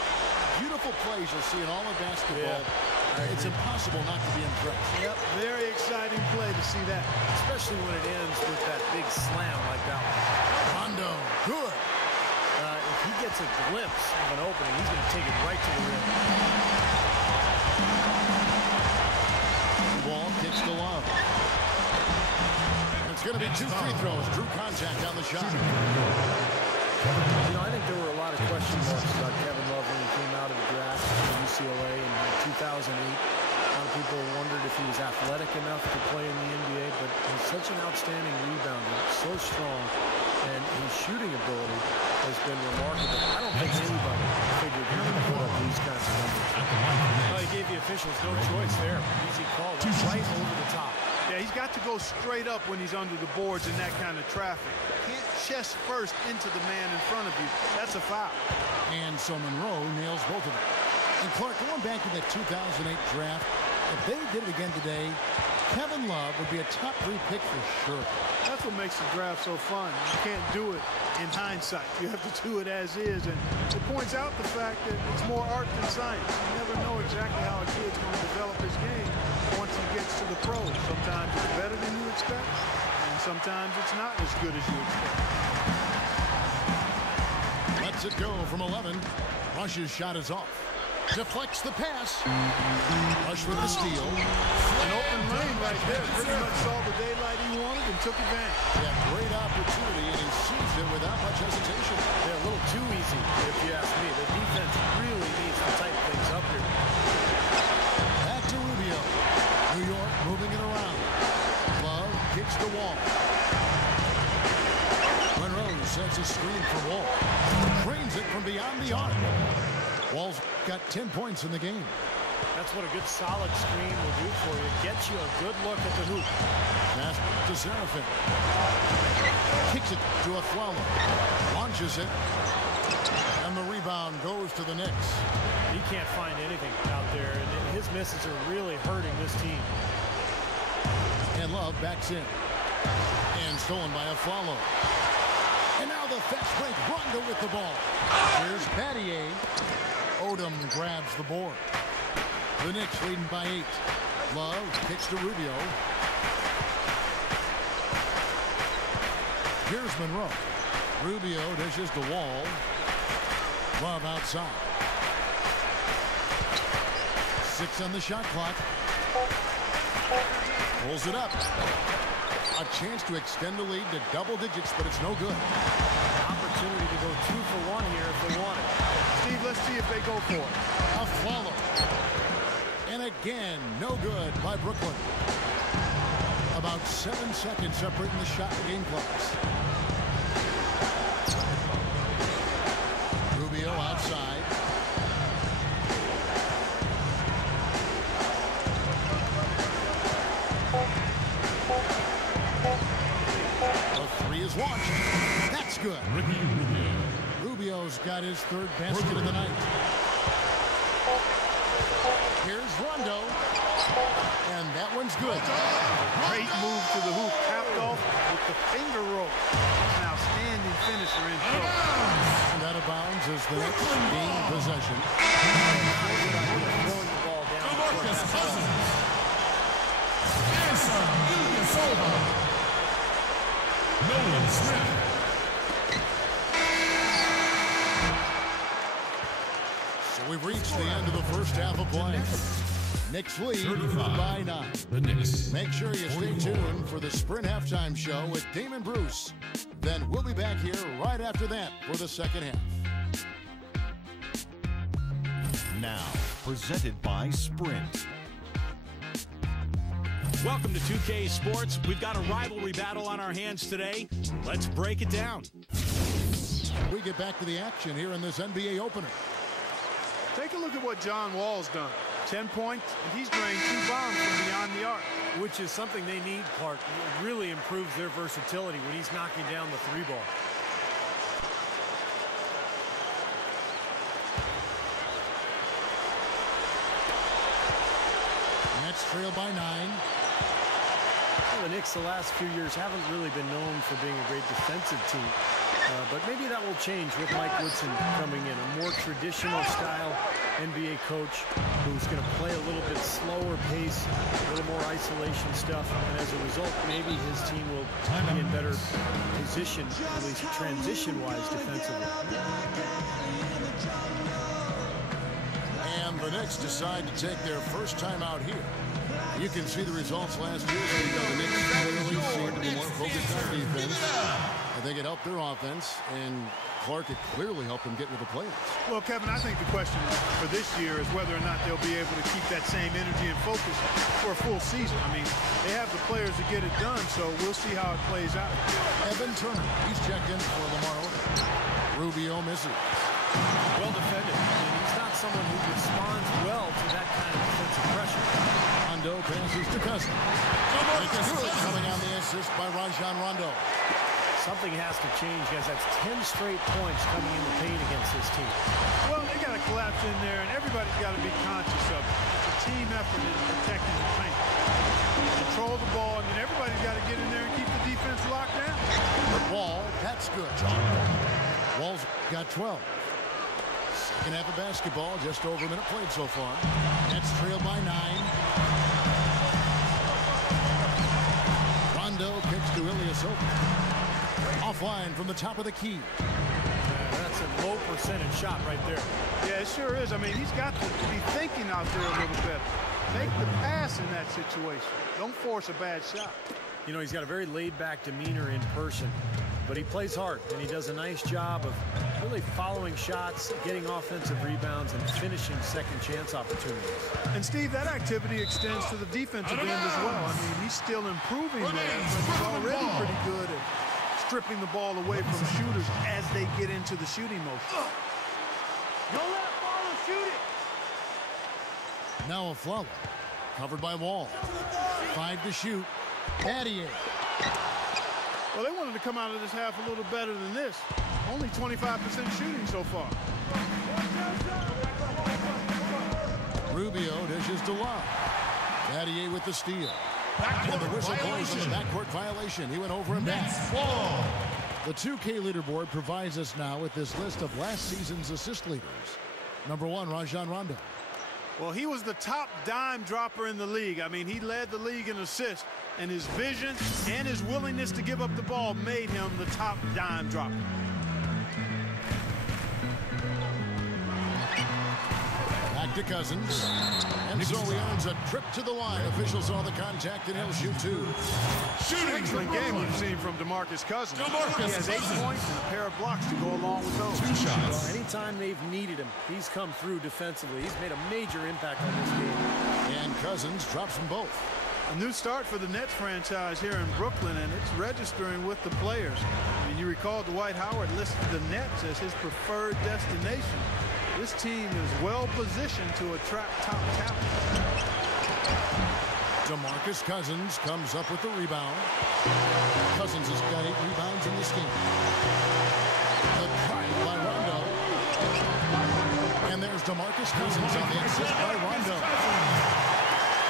beautiful plays you'll see in all of basketball. Yeah. It's impossible not to be impressed. Yep, very exciting play to see that. Especially when it ends with that big slam like that one. Rondo, good. If he gets a glimpse of an opening, he's going to take it right to the rim. Wall kicks to Love. It's going to be 2 free throws. Drew contact on the shot. You know, I think there were a lot of question marks about Kevin Love when he came out of the draft from UCLA in 2008. A lot of people wondered if he was athletic enough to play in the NBA, but he's such an outstanding rebounder, so strong, and his shooting ability has been remarkable. I don't think anybody figured he could put up these kinds of numbers. Well, he gave the officials no choice there. Easy call, right over the top. Yeah, he's got to go straight up when he's under the boards in that kind of traffic. Can't chest first into the man in front of you. That's a foul. And so Monroe nails both of them. And Clark, going back to that 2008 draft, if they did it again today, Kevin Love would be a top 3 pick for sure. That's what makes the draft so fun. You can't do it in hindsight. You have to do it as is. And it points out the fact that it's more art than science. You never know exactly how a kid's going to develop his game once he gets to the pros. Sometimes it's better than you expect, and sometimes it's not as good as you expect. Lets it go from 11. Rush's shot is off. Deflects the pass. Rush with the steal. An open lane right there. Pretty much saw the daylight he wanted and took advantage. Yeah, great opportunity, and he seized it without much hesitation. Yeah, a little too easy, if you ask me. The defense really needs to tighten things up here. Back to Rubio. New York moving it around. Love kicks the Wall. Monroe sets a screen for Wall. Trains it from beyond the arc. Wall's got 10 points in the game. That's what a good solid screen will do for you. Gets you a good look at the hoop. Pass to Serafin. Kicks it to Aflalo. Launches it. And the rebound goes to the Knicks. He can't find anything out there, and his misses are really hurting this team. And Love backs in. And stolen by Aflalo. And now the fast break. Rondo with the ball. Here's Battier. Odom grabs the board. The Knicks leading by 8. Love kicks to Rubio. Here's Monroe. Rubio dishes to Wall. Love outside. 6 on the shot clock. Pulls it up. A chance to extend the lead to double digits, but it's no good. Opportunity to go 2 for 1 here if they want it. Steve, let's see if they go for it. A follow. And again, no good by Brooklyn. About 7 seconds separating the shot and game clocks. Rubio outside. The three is launched. That's good. Rubio's got his 3rd basket of the night. Here's Rondo. And that one's good. Great move to the hoop, capped off with the finger roll. An outstanding finisher in front. And out of bounds is the next game possession. Throwing the ball down. Nolan Smith. So we've reached the end of the first half of play. Knicks lead by 9. The Knicks. Make sure you stay tuned for the Sprint Halftime Show with Damon Bruce. Then we'll be back here right after that for the second half. Now, presented by Sprint. Welcome to 2K Sports. We've got a rivalry battle on our hands today. Let's break it down. We get back to the action here in this NBA opener. Take a look at what John Wall's done. 10 points, and he's drained 2 bombs from beyond the arc. Which is something they need, Clark. It really improves their versatility when he's knocking down the 3 ball. Nets trail by 9. Well, the Knicks the last few years haven't really been known for being a great defensive team. But maybe that will change with Mike Woodson coming in. A more traditional style NBA coach who's going to play a little bit slower pace, a little more isolation stuff. And as a result, maybe his team will be in better position, at least transition-wise defensively. And the Knicks decide to take their first time out here. You can see the results last year. The Knicks clearly seem to be more focused on defense. I think it helped their offense, and Clark, it clearly helped them get with the players. Well, Kevin, I think the question for this year is whether or not they'll be able to keep that same energy and focus for a full season. I mean, they have the players to get it done, so we'll see how it plays out. Evan Turner, he's checked in for Lamar Odom. Rubio misses. Well defended. And he's not someone who responds well to that kind of defensive pressure. Rondo passes to Cousins. It's good coming on the assist by Rajon Rondo. Something has to change, guys. That's 10 straight points coming in the paint against this team. Well, they got to collapse in there, and everybody's got to be conscious of it. It's a team effort in protecting the paint. Control the ball, and then everybody's got to get in there and keep the defense locked down. Wall, that's good. Wall's got 12. Second half of basketball, just over a minute played so far. Nets trail by 9. Rondo kicks to Ilyasova. Offline from the top of the key. That's a low percentage shot right there. Yeah, it sure is. I mean, he's got to be thinking out there a little better. Make the pass in that situation. Don't force a bad shot. You know, he's got a very laid-back demeanor in person, but he plays hard, and he does a nice job of really following shots, getting offensive rebounds, and finishing second-chance opportunities. And, Steve, that activity extends to the defensive end as well. I mean, he's still improving there, but he's already pretty good at stripping the ball away from shooters as they get into the shooting motion. Don't let it fall and shoot it. Now a Flawless, covered by Wall. 5 to shoot. Battier. Well, they wanted to come out of this half a little better than this. Only 25% shooting so far. Rubio dishes to Love. Battier with the steal. And the whistle blows on the backcourt violation. He went over and back. The 2K leaderboard provides us now with this list of last season's assist leaders. Number 1, Rajon Rondo. Well, he was the top dime dropper in the league. I mean, he led the league in assists, and his vision and his willingness to give up the ball made him the top dime dropper. Back to Cousins. And so he earns a trip to the line. Officials saw the contact, and he'll shoot 2. Excellent seen from DeMarcus Cousins. He has 8 points and a pair of blocks to go along with those. 2 shots. Well, anytime they've needed him, he's come through defensively. He's made a major impact on this game. And Cousins drops them both. A new start for the Nets franchise here in Brooklyn, and it's registering with the players. I mean, you recall Dwight Howard listed the Nets as his preferred destination. This team is well positioned to attract top talent. DeMarcus Cousins comes up with the rebound. Cousins has got 8 rebounds in this game. The drive by Rondo. And there's DeMarcus Cousins on the assist by Rondo.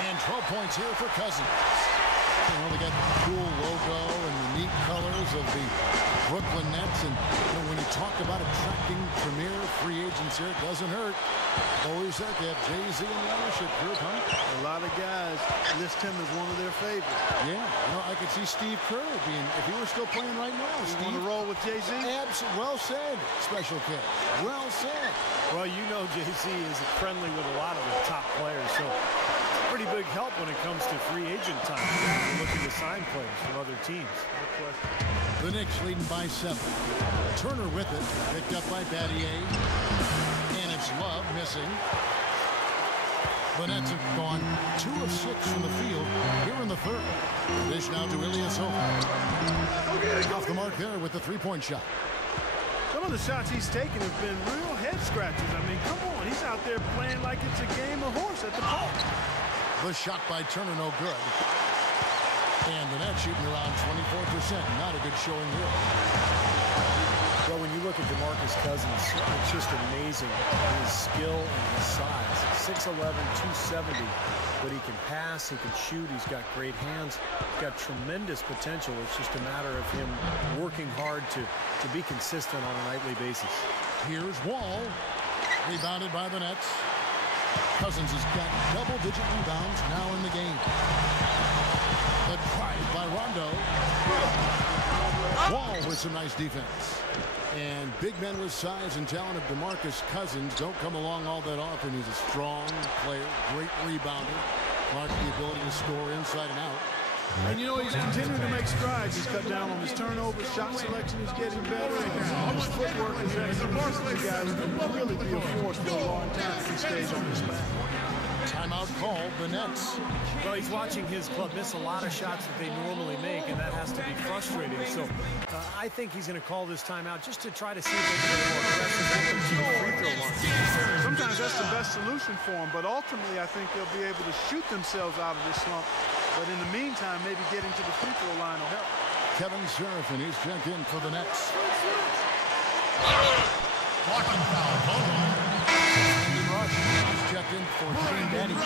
And 12 points here for Cousins. You know, they got the cool logo and unique colors of the Brooklyn Nets. And you know, when you talk about attracting premier free agents here, it doesn't hurt. Always said they have Jay-Z in the ownership group, huh? A lot of guys list him as one of their favorites. Yeah, you know, I could see Steve Kerr being, if he were still playing right now. You want to roll with Jay-Z? Absolutely. Well said, Special K. Well said. Well, you know Jay-Z is friendly with a lot of the top players, so pretty big help when it comes to free agent time. Looking to sign players from other teams. The Knicks leading by 7. Turner with it, picked up by Battier. And it's Love missing. The Nets have gone 2 of 6 from the field here in the third. Dish now to Ilyasova. Off the mark there with the 3-point shot. Some of the shots he's taken have been real head scratchers. I mean, come on. He's out there playing like it's a game of horse at the park. The shot by Turner, no good. And the Nets shooting around 24%. Not a good showing here. Well, when you look at DeMarcus Cousins, it's just amazing. His skill and his size. 6'11", 270. But he can pass, he can shoot, he's got great hands. He's got tremendous potential. It's just a matter of him working hard to be consistent on a nightly basis. Here's Wall. Rebounded by the Nets. Cousins has got double-digit rebounds now in the game. The drive by Rondo. Wall with some nice defense. And big men with size and talent of DeMarcus Cousins don't come along all that often. He's a strong player, great rebounder, marks the ability to score inside and out. And you know, he's continuing to make strides. He's cut down on his turnovers, shot selection is getting better, and his footwork is excellent. This guy can really be a force for a long time if he stays on his mat. Timeout called, the Nets. Well, he's watching his club miss a lot of shots that they normally make, and that has to be frustrating. So I think he's going to call this timeout just to try to see if they can get more aggressive to the free throw line. Sometimes that's the best solution for him, but ultimately I think they'll be able to shoot themselves out of this slump. But in the meantime, maybe getting to the free throw line will help. Kevin Serafin, he's checked in for the Nets. Blocking foul. Rush, he's checked in for Shane Battier.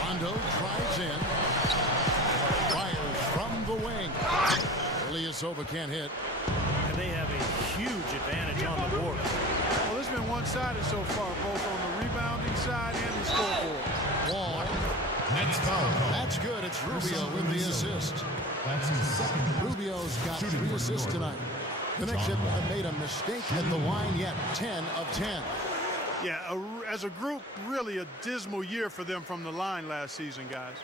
Rondo drives in. Fires from the wing. Ilyasova can't hit. And they have a huge advantage on the board. Well, it's been one-sided so far, both on the rebounding side and the scoreboard. Wall. Nets foul. That's good. It's Rubio with the assist. That's his second. Rubio's got 3 assists tonight. The Knicks have made a mistake at the line yet. 10 of 10. Yeah, as a group, really a dismal year for them from the line last season, guys.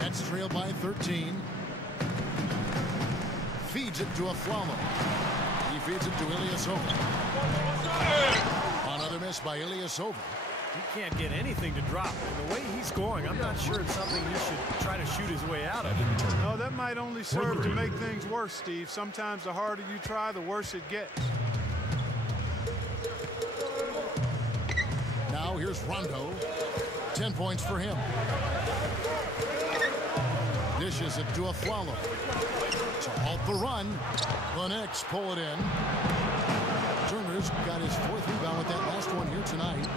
Nets trail by 13. Feeds it to Aflalo. He feeds it to Ilyasova. Another miss by Ilyasova. He can't get anything to drop. And the way he's scoring, I'm not sure it's something he should try to shoot his way out of. No, that might only serve to make things worse, Steve. Sometimes the harder you try, the worse it gets. Now here's Rondo. 10 points for him. Dishes it to Aflalo. To halt the run. The Knicks pull it in. Turner's got his 4th rebound with that last one here tonight.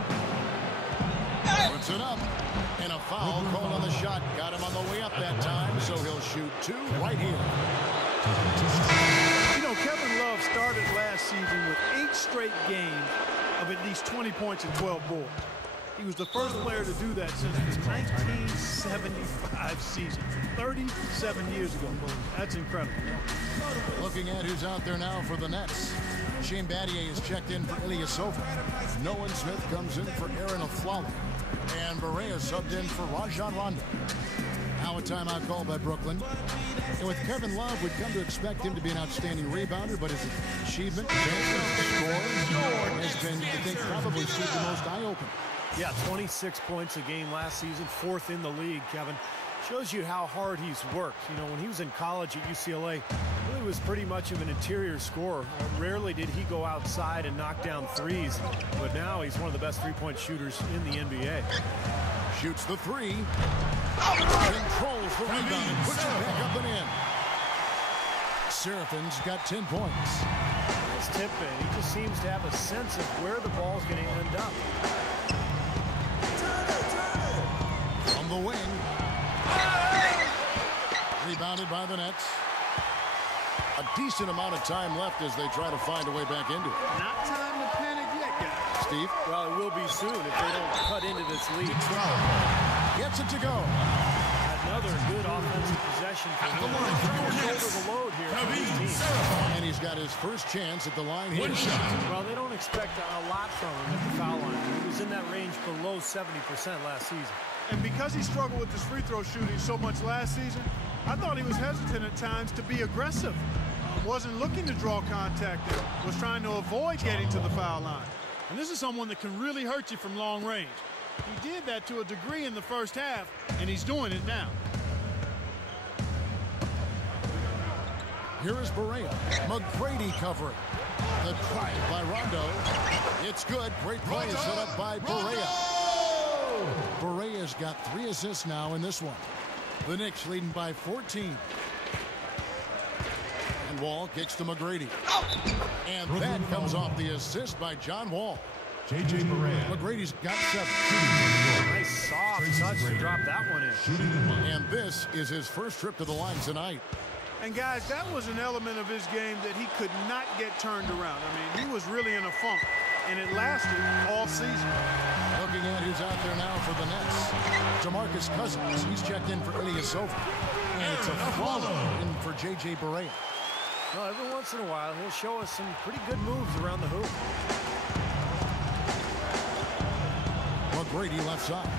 Puts it up. And a foul called on the shot. Got him on the way up that time, so he'll shoot 2 right here. You know, Kevin Love started last season with 8 straight games of at least 20 points and 12 boards. He was the first player to do that since the 1975 season, 37 years ago. That's incredible. Looking at who's out there now for the Nets. Shane Battier is checked in for Ilyasova. Nolan Smith comes in for Aaron Aflalo. And Barea subbed in for Rajon Rondo. Now a timeout call by Brooklyn. And with Kevin Love, we've come to expect him to be an outstanding rebounder, but his achievement, chances to score, has been, I think, probably the most eye-opening. Yeah, 26 points a game last season, 4th in the league, Kevin. Shows you how hard he's worked. You know, when he was in college at UCLA, really was pretty much of an interior scorer. Rarely did he go outside and knock down threes, but now he's one of the best three-point shooters in the NBA. Shoots the three. Controls the rebound and puts it back up and in. Serafin's got 10 points. Nice tip in. He just seems to have a sense of where the ball's going to end up. From the wing. Rebounded by the Nets. A decent amount of time left as they try to find a way back into it. Not time to panic yet, guys. Steve? Well, it will be soon if they don't cut into this lead. Gets it to go. Another good offensive possession for him. Shoulder the load here for his team. And he's got his first chance at the line here. Well, they don't expect a lot from him at the foul line. He was in that range below 70% last season. And because he struggled with his free throw shooting so much last season, I thought he was hesitant at times to be aggressive. Wasn't looking to draw contact and was trying to avoid getting to the foul line. And this is someone that can really hurt you from long range. He did that to a degree in the first half, and he's doing it now. Here is Barea. McGrady covering. The drive by Rondo. It's good. Great play set up by Barea. Barea's got 3 assists now in this one. The Knicks leading by 14. And Wall kicks to McGrady. And that comes off the assist by John Wall. J.J. Barea. McGrady's got 7. Nice soft touch to drop that one in. And this is his first trip to the line tonight. And guys, that was an element of his game that he could not get turned around. I mean, he was really in a funk, and it lasted all season. Looking at who's out there now for the Nets. DeMarcus Cousins, he's checked in for Ilyasova. And it's a follow in for J.J. Barea. Well, every once in a while, he'll show us some pretty good moves around the hoop. McGrady left side.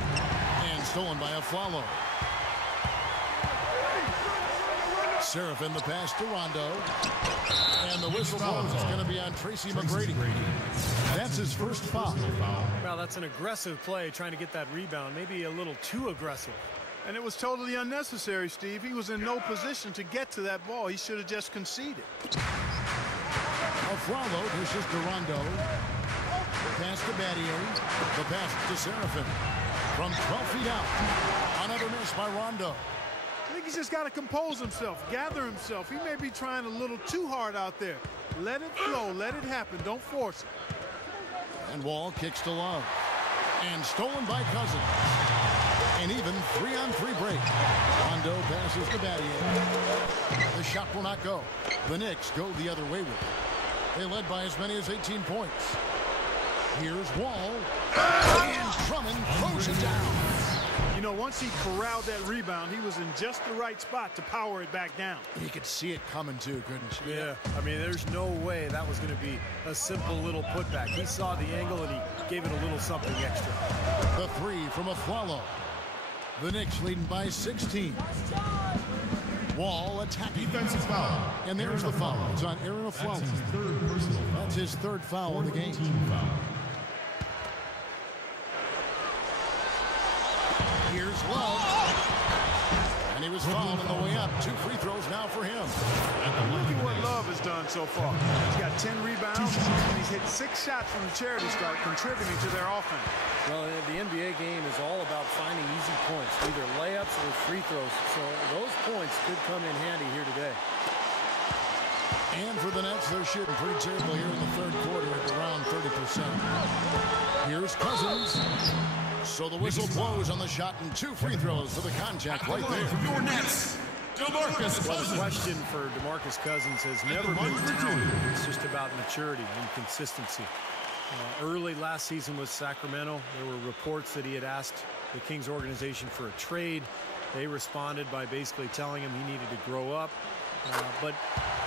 And stolen by Aflalo. Serafin the pass to Rondo. And the whistle blows. It's going to be on Tracy McGrady. That's his first foul. Well, that's an aggressive play trying to get that rebound. Maybe a little too aggressive. And it was totally unnecessary, Steve. He was in no position to get to that ball. He should have just conceded. Aflalo dishes to Rondo. Pass to Battier. The pass to Serafin. From 12 feet out. Another miss by Rondo. I think he's just got to compose himself, gather himself. He may be trying a little too hard out there. Let it flow. Let it happen. Don't force it. And Wall kicks to Love. And stolen by Cousins. And even 3-on-3 break. Rondo passes to Battier. The shot will not go. The Knicks go the other way with it. They led by as many as 18 points. Here's Wall. And Drummond throws it down. You know, once he corralled that rebound, he was in just the right spot to power it back down. You could see it coming too, couldn't you? Yeah, I mean, there's no way that was going to be a simple little putback. He saw the angle and he gave it a little something extra. The three from Aflalo. The Knicks leading by 16. Wall attacking. Defensive foul. And there's the foul. It's on Aaron Aflalo. That's his third personal foul. That's his third foul of the game. Team foul. Here's Love. And he was fouled on the way up. 2 free throws now for him. Look at what Love has done so far. He's got 10 rebounds, and he's hit 6 shots from the charity stripe, contributing to their offense. Well, the NBA game is all about finding easy points, either layups or free throws. So those points could come in handy here today. And for the Nets, they're shooting pretty terrible here in the third quarter at around 30%. Here's Cousins. So the whistle blows on the shot and 2 free throws for the contact right there. From your Nets, DeMarcus Well, Cousins. the question for DeMarcus Cousins has never been talent. It's just about maturity and consistency. Early last season with Sacramento, there were reports that he had asked the Kings organization for a trade. They responded by basically telling him he needed to grow up. But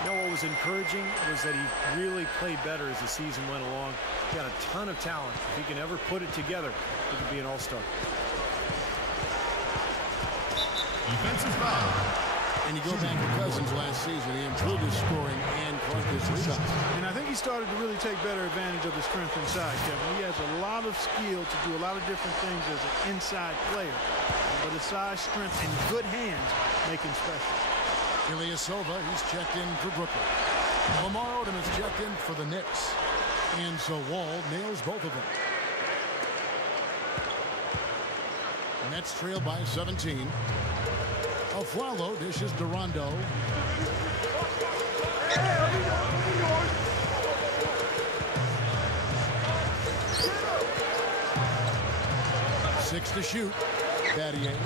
you know what was encouraging was that he really played better as the season went along. He got a ton of talent. If he can ever put it together, he could be an all-star. Defensive foul. And you go back to Cousins last season, he improved his scoring and clutched his rebounds. And I think he started to really take better advantage of his strength inside, Kevin. He has a lot of skill to do a lot of different things as an inside player. But his size, strength, and good hands make him special. Ilyasova, he's checked in for Brooklyn. Lamar Odom is checked in for the Knicks. And so Wall nails both of them. Nets trail by 17. Aflalo dishes to Rondo. Six to shoot. Battier.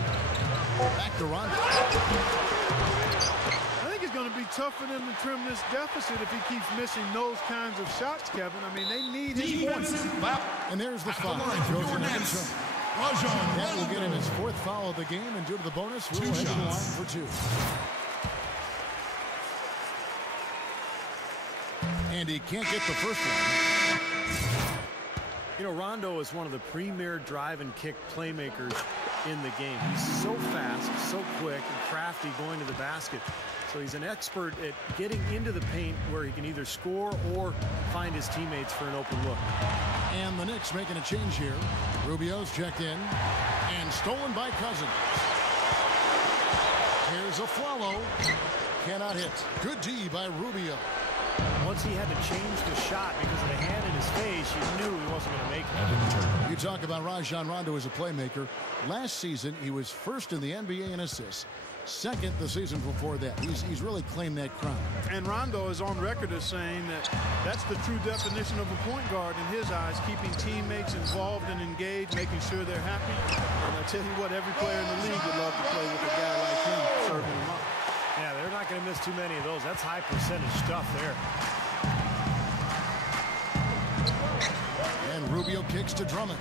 Back to Rondo. I think it's going to be tough for them to trim this deficit if he keeps missing those kinds of shots, Kevin. I mean, they need his points. And there's the foul. That will get him his fourth foul of the game, and due to the bonus, we'll head to the line for two. And he can't get the first one. You know, Rondo is one of the premier drive and kick playmakers in the game. He's so fast, so quick, and crafty going to the basket. So he's an expert at getting into the paint where he can either score or find his teammates for an open look. And the Knicks making a change here. Rubio's checked in and stolen by Cousins. Here's Aflalo. Cannot hit. Good D by Rubio. Once he had to change the shot because of the hand in his face, you knew he wasn't going to make it. You talk about Rajon Rondo as a playmaker. Last season, he was first in the NBA in assists. Second the season before that. He's really claimed that crown. And Rondo is on record as saying that that's the true definition of a point guard in his eyes, keeping teammates involved and engaged, making sure they're happy. And I tell you what, every player in the league would love to play with a guy like him, serving him up. Yeah, they're not going to miss too many of those. That's high percentage stuff there. And Rubio kicks to Drummond.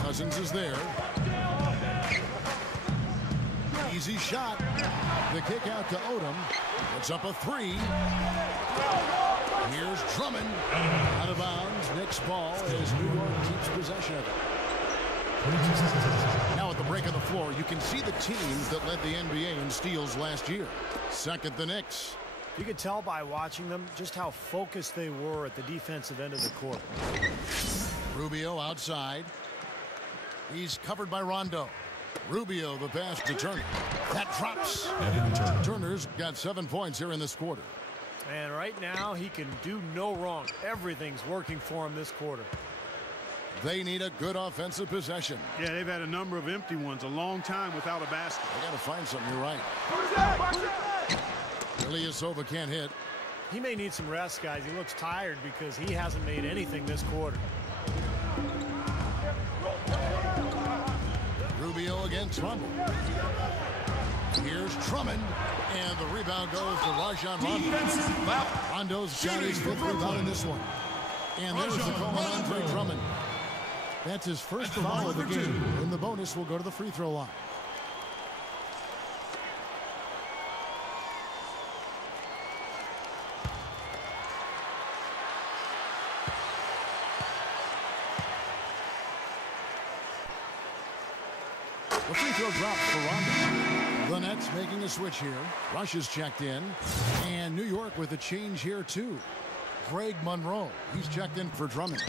Cousins is there. Easy shot. The kick out to Odom. It's up a three. Here's Drummond. Out of bounds. Knicks ball as New York keeps possession of it. Now at the break of the floor, you can see the teams that led the NBA in steals last year. Second, the Knicks. You could tell by watching them just how focused they were at the defensive end of the court. Rubio outside. He's covered by Rondo. Rubio, the pass to Turner. That drops. Turner's got 7 points here in this quarter. And right now, he can do no wrong. Everything's working for him this quarter. They need a good offensive possession. Yeah, they've had a number of empty ones, a long time without a basket. They got to find something. You're right. Ilyasova can't hit. He may need some rest, guys. He looks tired because he hasn't made anything this quarter. Rubio against Rondo. Here's Drummond, and the rebound goes to Rajon Rondo. Rondo's got his fifth rebound in this one. And there's the call on Andre Drummond. That's his first foul of the game. And the bonus will go to the free throw line. The free throw drops for Rondo. The Nets making a switch here. Rush is checked in. And New York with a change here, too. Greg Monroe. He's checked in for Drummond.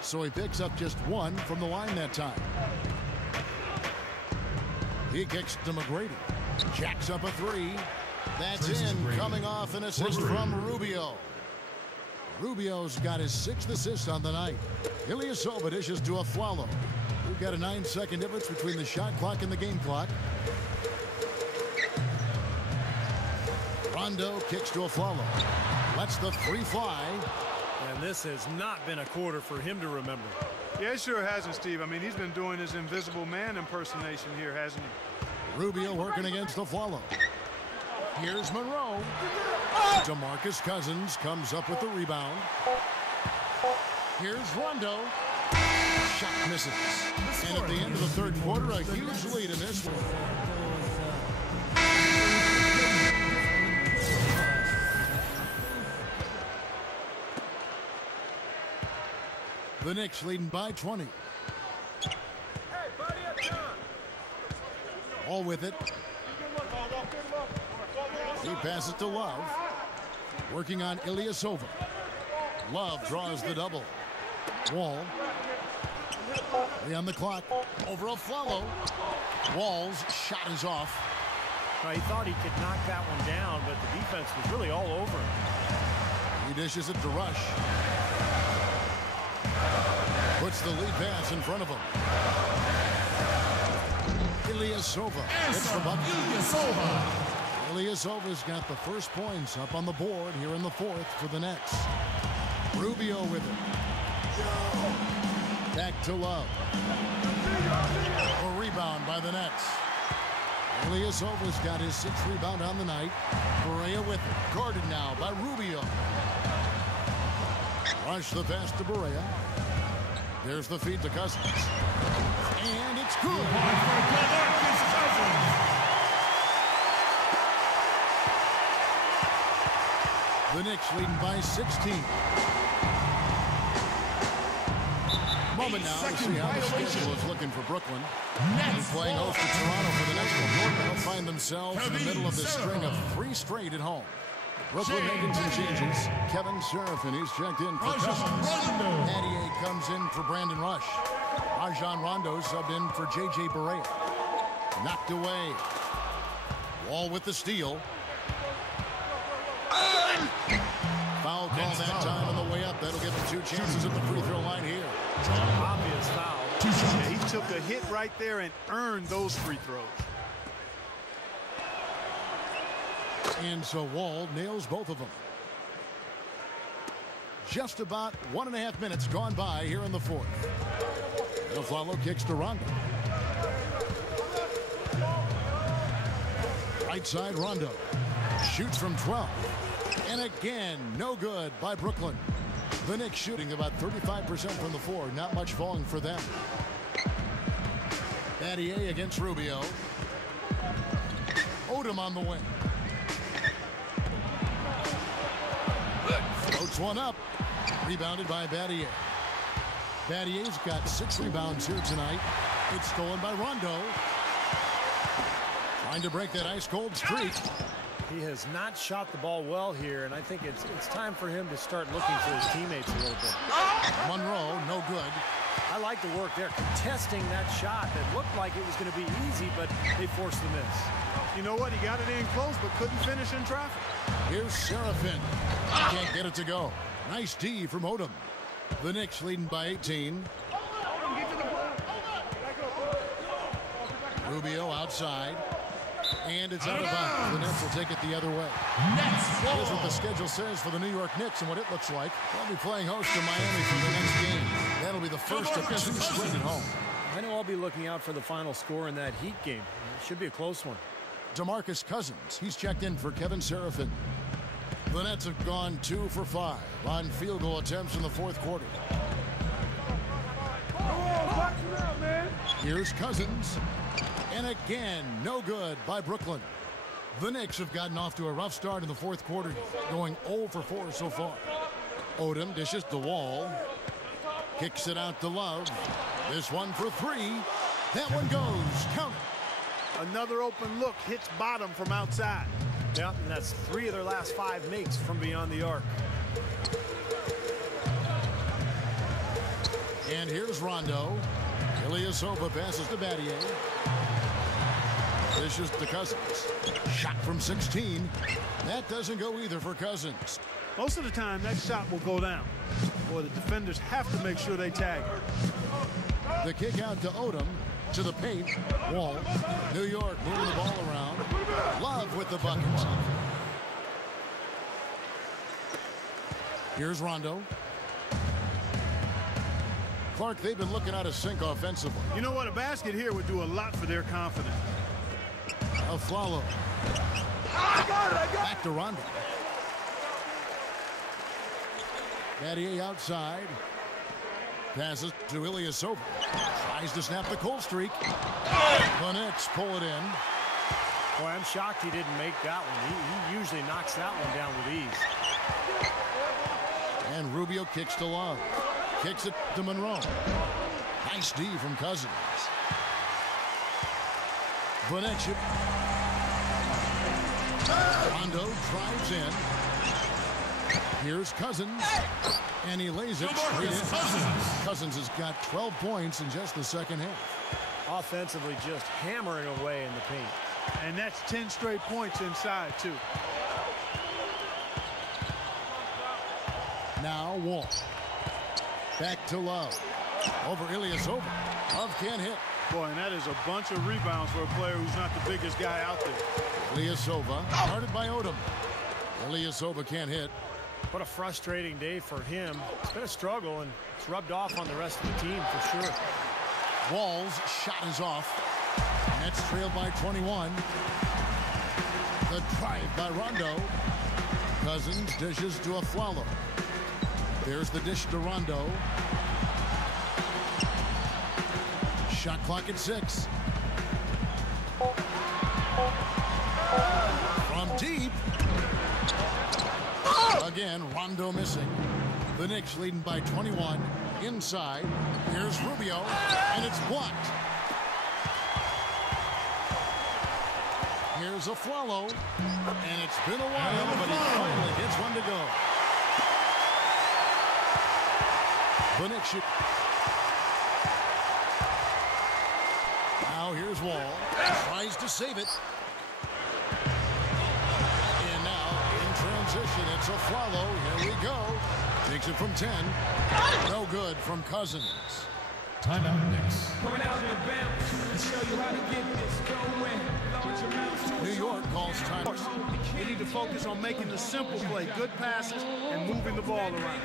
So he picks up just one from the line that time. He kicks to McGrady. Jacks up a three. That's in. Coming off an assist from Rubio. Rubio's got his 6th assist on the night. Ilyasova dishes to Aflalo. We've got a 9-second difference between the shot clock and the game clock. Rondo kicks to Aflalo. Lets the three fly. And this has not been a quarter for him to remember. Yeah, it sure hasn't, Steve. I mean, he's been doing his invisible man impersonation here, hasn't he? Rubio working against Aflalo. Here's Monroe. DeMarcus Cousins comes up with the rebound. Here's Rondo. Shot misses. And at the end of the third quarter, a huge lead in this one. The Knicks leading by 20. All with it. He passes to Love. Working on Ilyasova. Love draws the double. Wall. On the clock. Over Aflalo. Wall's shot is off. Well, he thought he could knock that one down, but the defense was really all over him. He dishes it to Rush. Puts the lead pass in front of him. Ilyasova. It's the bucket. Ilyasova's got the first points up on the board here in the fourth for the Nets. Rubio with it. Back to Love. A rebound by the Nets. Ilyasova's got his sixth rebound on the night. Barea with it. Guarded now by Rubio. Rush the pass to Barea. There's the feed to Cousins. And it's good. The Knicks leading by 16. Moment now to see how the schedule is looking for Brooklyn. And playing host to Toronto for the next one. They'll find themselves in the middle of this string of 3 straight at home. Brooklyn making some changes. Kevin Serafin, he's checked in for Cousins. Nattier comes in for Brandon Rush. Rajon Rondo subbed in for J.J. Barea. Knocked away. Wall with the steal. Foul call that time on the way up. That'll give him 2 chances at the free throw line here. Obvious foul. Yeah, he took a hit right there and earned those free throws. And so Wall nails both of them. Just about 1.5 minutes gone by here in the fourth. Aflalo kicks to Rondo. Right side Rondo. Shoots from 12. And again, no good by Brooklyn. The Knicks shooting about 35% from the floor. Not much falling for them. Nattier against Rubio. Odom on the wing. Floats one up. Rebounded by Battier. Battier's got 6 rebounds here tonight. It's stolen by Rondo. Trying to break that ice-cold streak. He has not shot the ball well here, and I think it's time for him to start looking for his teammates a little bit. Monroe, no good. I like the work there, contesting that shot that looked like it was going to be easy, but they forced the miss. You know what? He got it in close, but couldn't finish in traffic. Here's Serafin. Can't get it to go. Nice D from Odom. The Knicks leading by 18. Rubio outside. And it's out of bounds. The Nets will take it the other way. Here's what the schedule says for the New York Knicks and what it looks like. They'll be playing host to Miami for the next game. That'll be the first of 2 straight at home. I know I'll be looking out for the final score in that Heat game. It should be a close one. DeMarcus Cousins, he's checked in for Kevin Serafin. The Nets have gone 2 for 5 on field goal attempts in the fourth quarter. Here's Cousins. And again, no good by Brooklyn. The Knicks have gotten off to a rough start in the fourth quarter, going 0 for 4 so far. Odom dishes the Wall. Kicks it out to Love. This one for 3. That one goes. Count it. Another open look hits bottom from outside. Yeah, and that's 3 of their last 5 makes from beyond the arc. And here's Rondo. Ilyasova passes to Battier. Dishes to Cousins. Shot from 16. That doesn't go either for Cousins. Most of the time, that shot will go down. Boy, the defenders have to make sure they tag it. The kick out to Odom. To the paint. Wall. New York moving the ball around. Love with the bucket. Here's Rondo. Clark, they've been looking out of sync offensively. You know what? A basket here would do a lot for their confidence. Aflalo. Back to Rondo. Battier outside. Passes to Ilyasova. Tries to snap the cold streak. The Knicks pull it in. Boy, I'm shocked he didn't make that one. He usually knocks that one down with ease. And Rubio kicks to Love. Kicks it to Monroe. Nice D from Cousins. Vanetchuk. Rondo drives in. Here's Cousins. And he lays it straight in. Cousins has got 12 points in just the second half. Offensively, just hammering away in the paint. And that's 10 straight points inside, too. Now Wall. Back to Love. Over Ilyasova. Love can't hit. Boy, and that is a bunch of rebounds for a player who's not the biggest guy out there. Ilyasova, guarded by Odom. Ilyasova can't hit. What a frustrating day for him. It's been a struggle, and it's rubbed off on the rest of the team for sure. Wall's shot is off. Nets trailed by 21. The drive by Rondo. Cousins dishes to Afflalo. There's the dish to Rondo. Shot clock at 6. From deep. Again, Rondo missing. The Knicks leading by 21. Inside. Here's Rubio, and it's blocked. Here's Afflalo, and it's been a while, but he finally gets one to go. The Knicks shoot. Now here's Wall. Tries to save it. And now in transition, it's Afflalo. Here we go. Takes it from 10. No good from Cousins. Timeout, Knicks. New York calls time. They need to focus on making the simple play, good passes, and moving the ball around.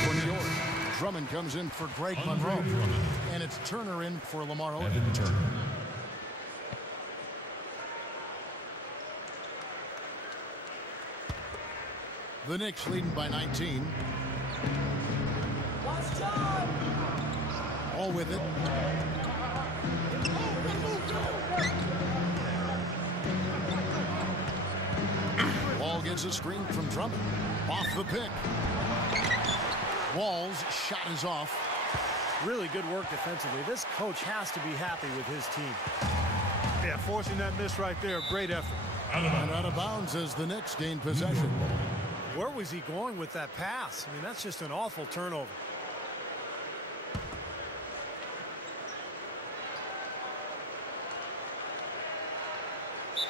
For New York. Drummond comes in for Greg Monroe. And it's Turner in for Lamar Odom. Evan Turner. The Knicks leading by 19. All with it. Wall gets a screen from Drummond. Off the pick. Wall's shot is off. Really good work defensively. This coach has to be happy with his team. Yeah, forcing that miss right there, great effort. And out of bounds as the Knicks gain possession. Where was he going with that pass? I mean, that's just an awful turnover.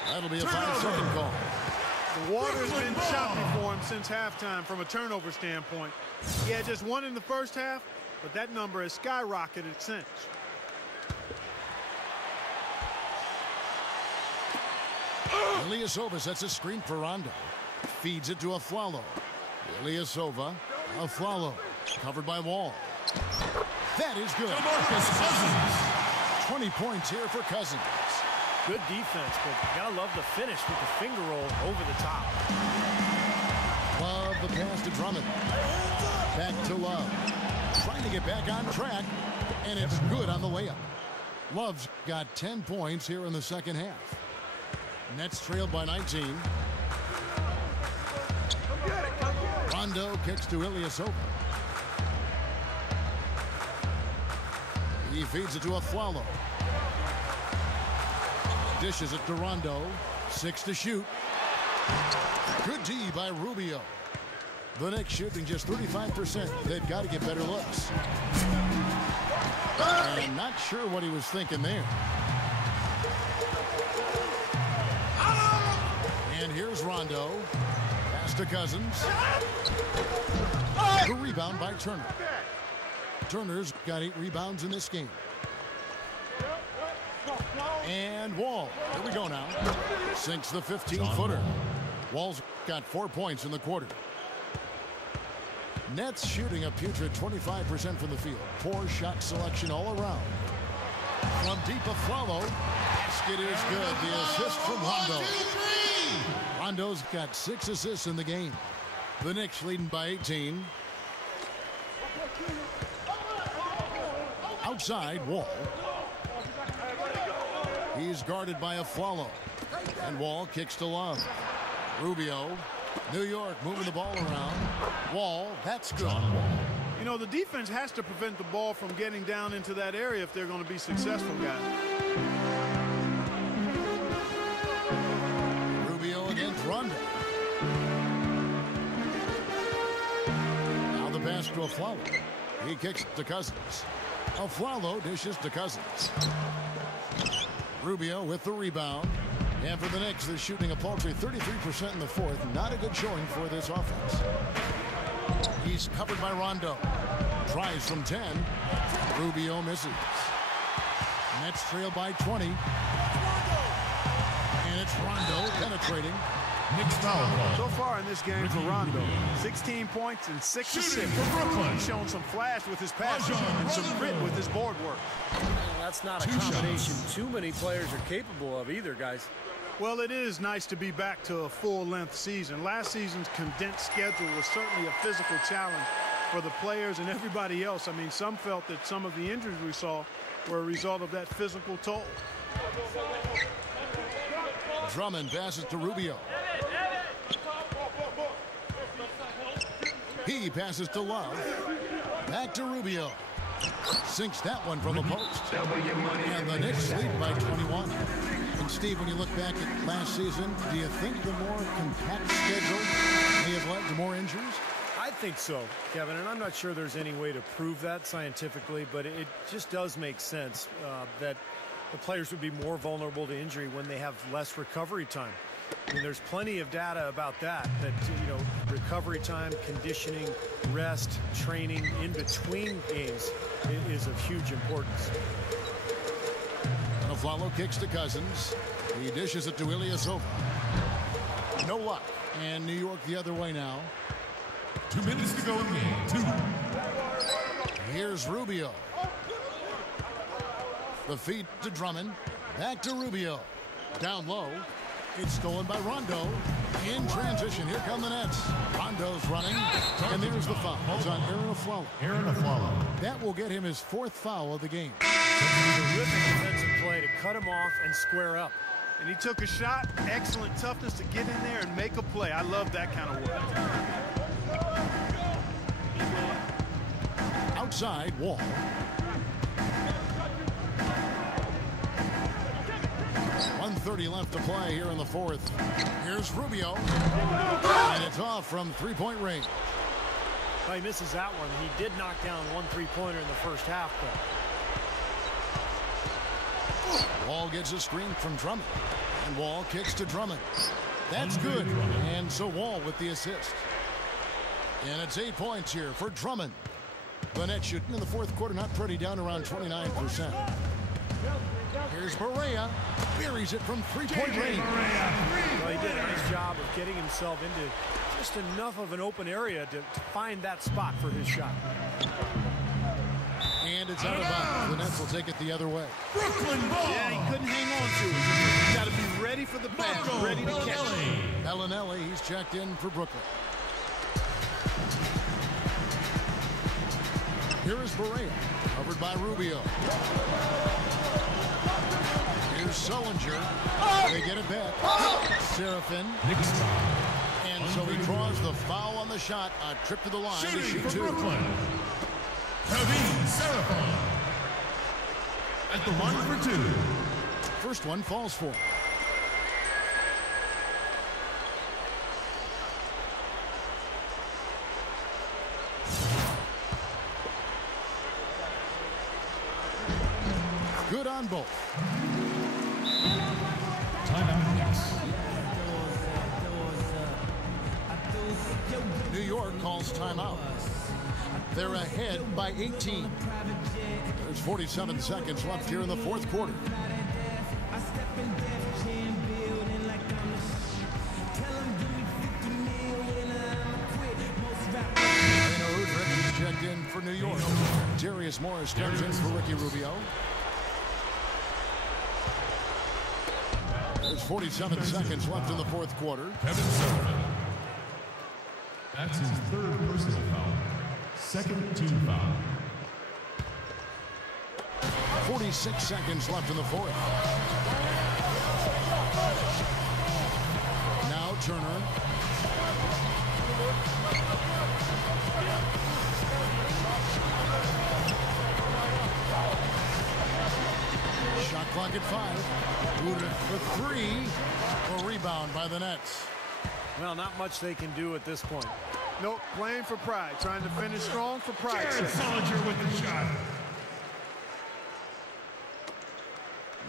That'll be a 5-second call. The water's been choppy for him since halftime from a turnover standpoint. He had just one in the first half, but that number has skyrocketed since. Ilyasova sets a screen for Rondo. Feeds it to Afflalo. Ilyasova. Afflalo. Covered by Wall. That is good. 20 points here for Cousins. Good defense, but you gotta love the finish with the finger roll over the top. Love the pass to Drummond. Back to Love. Trying to get back on track, and it's good on the layup. Love's got 10 points here in the second half. Nets trailed by 19. Rondo kicks to Ilyasova. He feeds it to Afflalo. Dishes it to Rondo. 6 to shoot. Good D by Rubio. The Knicks shooting just 35%. They've got to get better looks. And not sure what he was thinking there. And here's Rondo. Pass to Cousins. The rebound by Turner. Turner's got 8 rebounds in this game. And Wall. Here we go now. Sinks the 15-footer. Wall's got 4 points in the quarter. Nets shooting a putrid 25% from the field. Poor shot selection all around. From deep a follow. Basket is good. The assist from Rondo. Rondo's got 6 assists in the game. The Knicks leading by 18. Outside, Wall. He's guarded by a Aflalo. And Wall kicks to Love. Rubio. New York moving the ball around. Wall, that's good. You know, the defense has to prevent the ball from getting down into that area if they're going to be successful, guys. Rubio against Rondo. Now the pass to Aflalo. He kicks to Cousins. Aflalo dishes to Cousins. Rubio with the rebound. And for the Knicks, they're shooting a paltry 33% in the fourth. Not a good showing for this offense. He's covered by Rondo. Tries from 10. Rubio misses. Nets trail by 20. And it's Rondo penetrating. Knicks foul call. So far in this game for Rondo, 16 points and 6 assists. He's shown some flash with his passing and some grit with his board work. That's not a combination too many players are capable of either, guys. Well, it is nice to be back to a full-length season. Last season's condensed schedule was certainly a physical challenge for the players and everybody else. I mean, some felt that some of the injuries we saw were a result of that physical toll. Drummond passes to Rubio. He passes to Love. Back to Rubio. Sinks that one from the post. And the Knicks lead by 21. And Steve, when you look back at last season, do you think the more compact schedule may have led to more injuries? I think so, Kevin, and I'm not sure there's any way to prove that scientifically, but it just does make sense that the players would be more vulnerable to injury when they have less recovery time. I mean, there's plenty of data about that, you know, recovery time, conditioning, rest, training in between games is of huge importance. Aflalo kicks to Cousins. He dishes it to Ilyasova. No luck. And New York the other way now. 2 minutes to go in game 2. Here's Rubio. The feed to Drummond. Back to Rubio. Down low. It's stolen by Rondo. In transition, here come the Nets. Rondo's running, and there's the foul. It's on Aaron Aflalo. That will get him his 4th foul of the game. Terrific defensive play to cut him off and square up. And he took a shot. Excellent toughness to get in there and make a play. I love that kind of work. Outside, Wall. .130 left to play here in the fourth. Here's Rubio. And it's off from three-point range. Well, he misses that one. He did knock down 1 3-pointer in the first half, though. Wall gets a screen from Drummond. And Wall kicks to Drummond. That's good. And so Wall with the assist. And it's 8 points here for Drummond. The Nets shooting in the fourth quarter, not pretty, down around 29%. Here's Barea. Buries it from three-point range. Well, he did a nice job of getting himself into just enough of an open area to find that spot for his shot. And it's out of bounds. The Nets will take it the other way. Brooklyn ball. Yeah, he couldn't hang on to it. You got to be ready for the pass, ready to catch it. Bellinelli, he's checked in for Brooklyn. Here is Barea, covered by Rubio. Here's Sullinger. They get it back. Serafin. And so he draws the foul on the shot. A trip to the line to shoot two. Brooklyn. Kevin Serafin. At the line for 2. First one falls for him. Good on both. Timeout, Knicks. New York calls timeout. They're ahead by 18. There's 47 seconds left here in the fourth quarter. They know who for New York. Darius Morris comes in for Ricky Rubio. There's 47 seconds left in the fourth quarter. Kevin Sullivan. That's his third personal foul. Second team foul. 46 seconds left in the fourth. Now Turner. Shot clock at 5. Wooten for 3. A rebound by the Nets. Well, not much they can do at this point. Nope, playing for pride. Trying to finish strong for pride. Jared Solinger with the shot.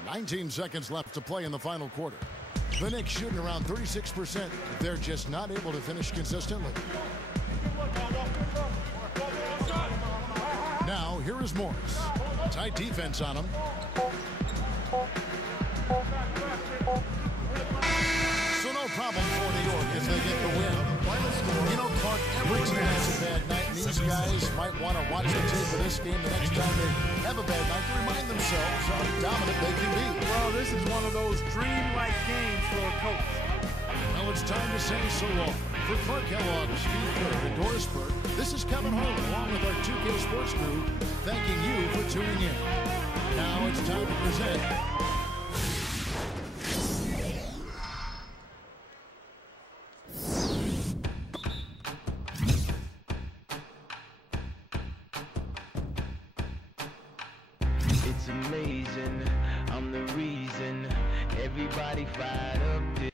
19 seconds left to play in the final quarter. The Knicks shooting around 36%. They're just not able to finish consistently. Now, here is Morris. Tight defense on him. So no problem for New York if they get the win. You know, Clark, every team has a bad night, and these guys might want to watch the tape of this game the next time they have a bad night to remind themselves how dominant they can be. Well, this is one of those dream-like games for a coach. Well, it's time to say so long. For Clark Kellogg, Steve Kerr, and Doris Burke, this is Kevin Harlan, along with our 2K Sports crew, thanking you for tuning in. Now it's time to present It's amazing, I'm the reason everybody fired up.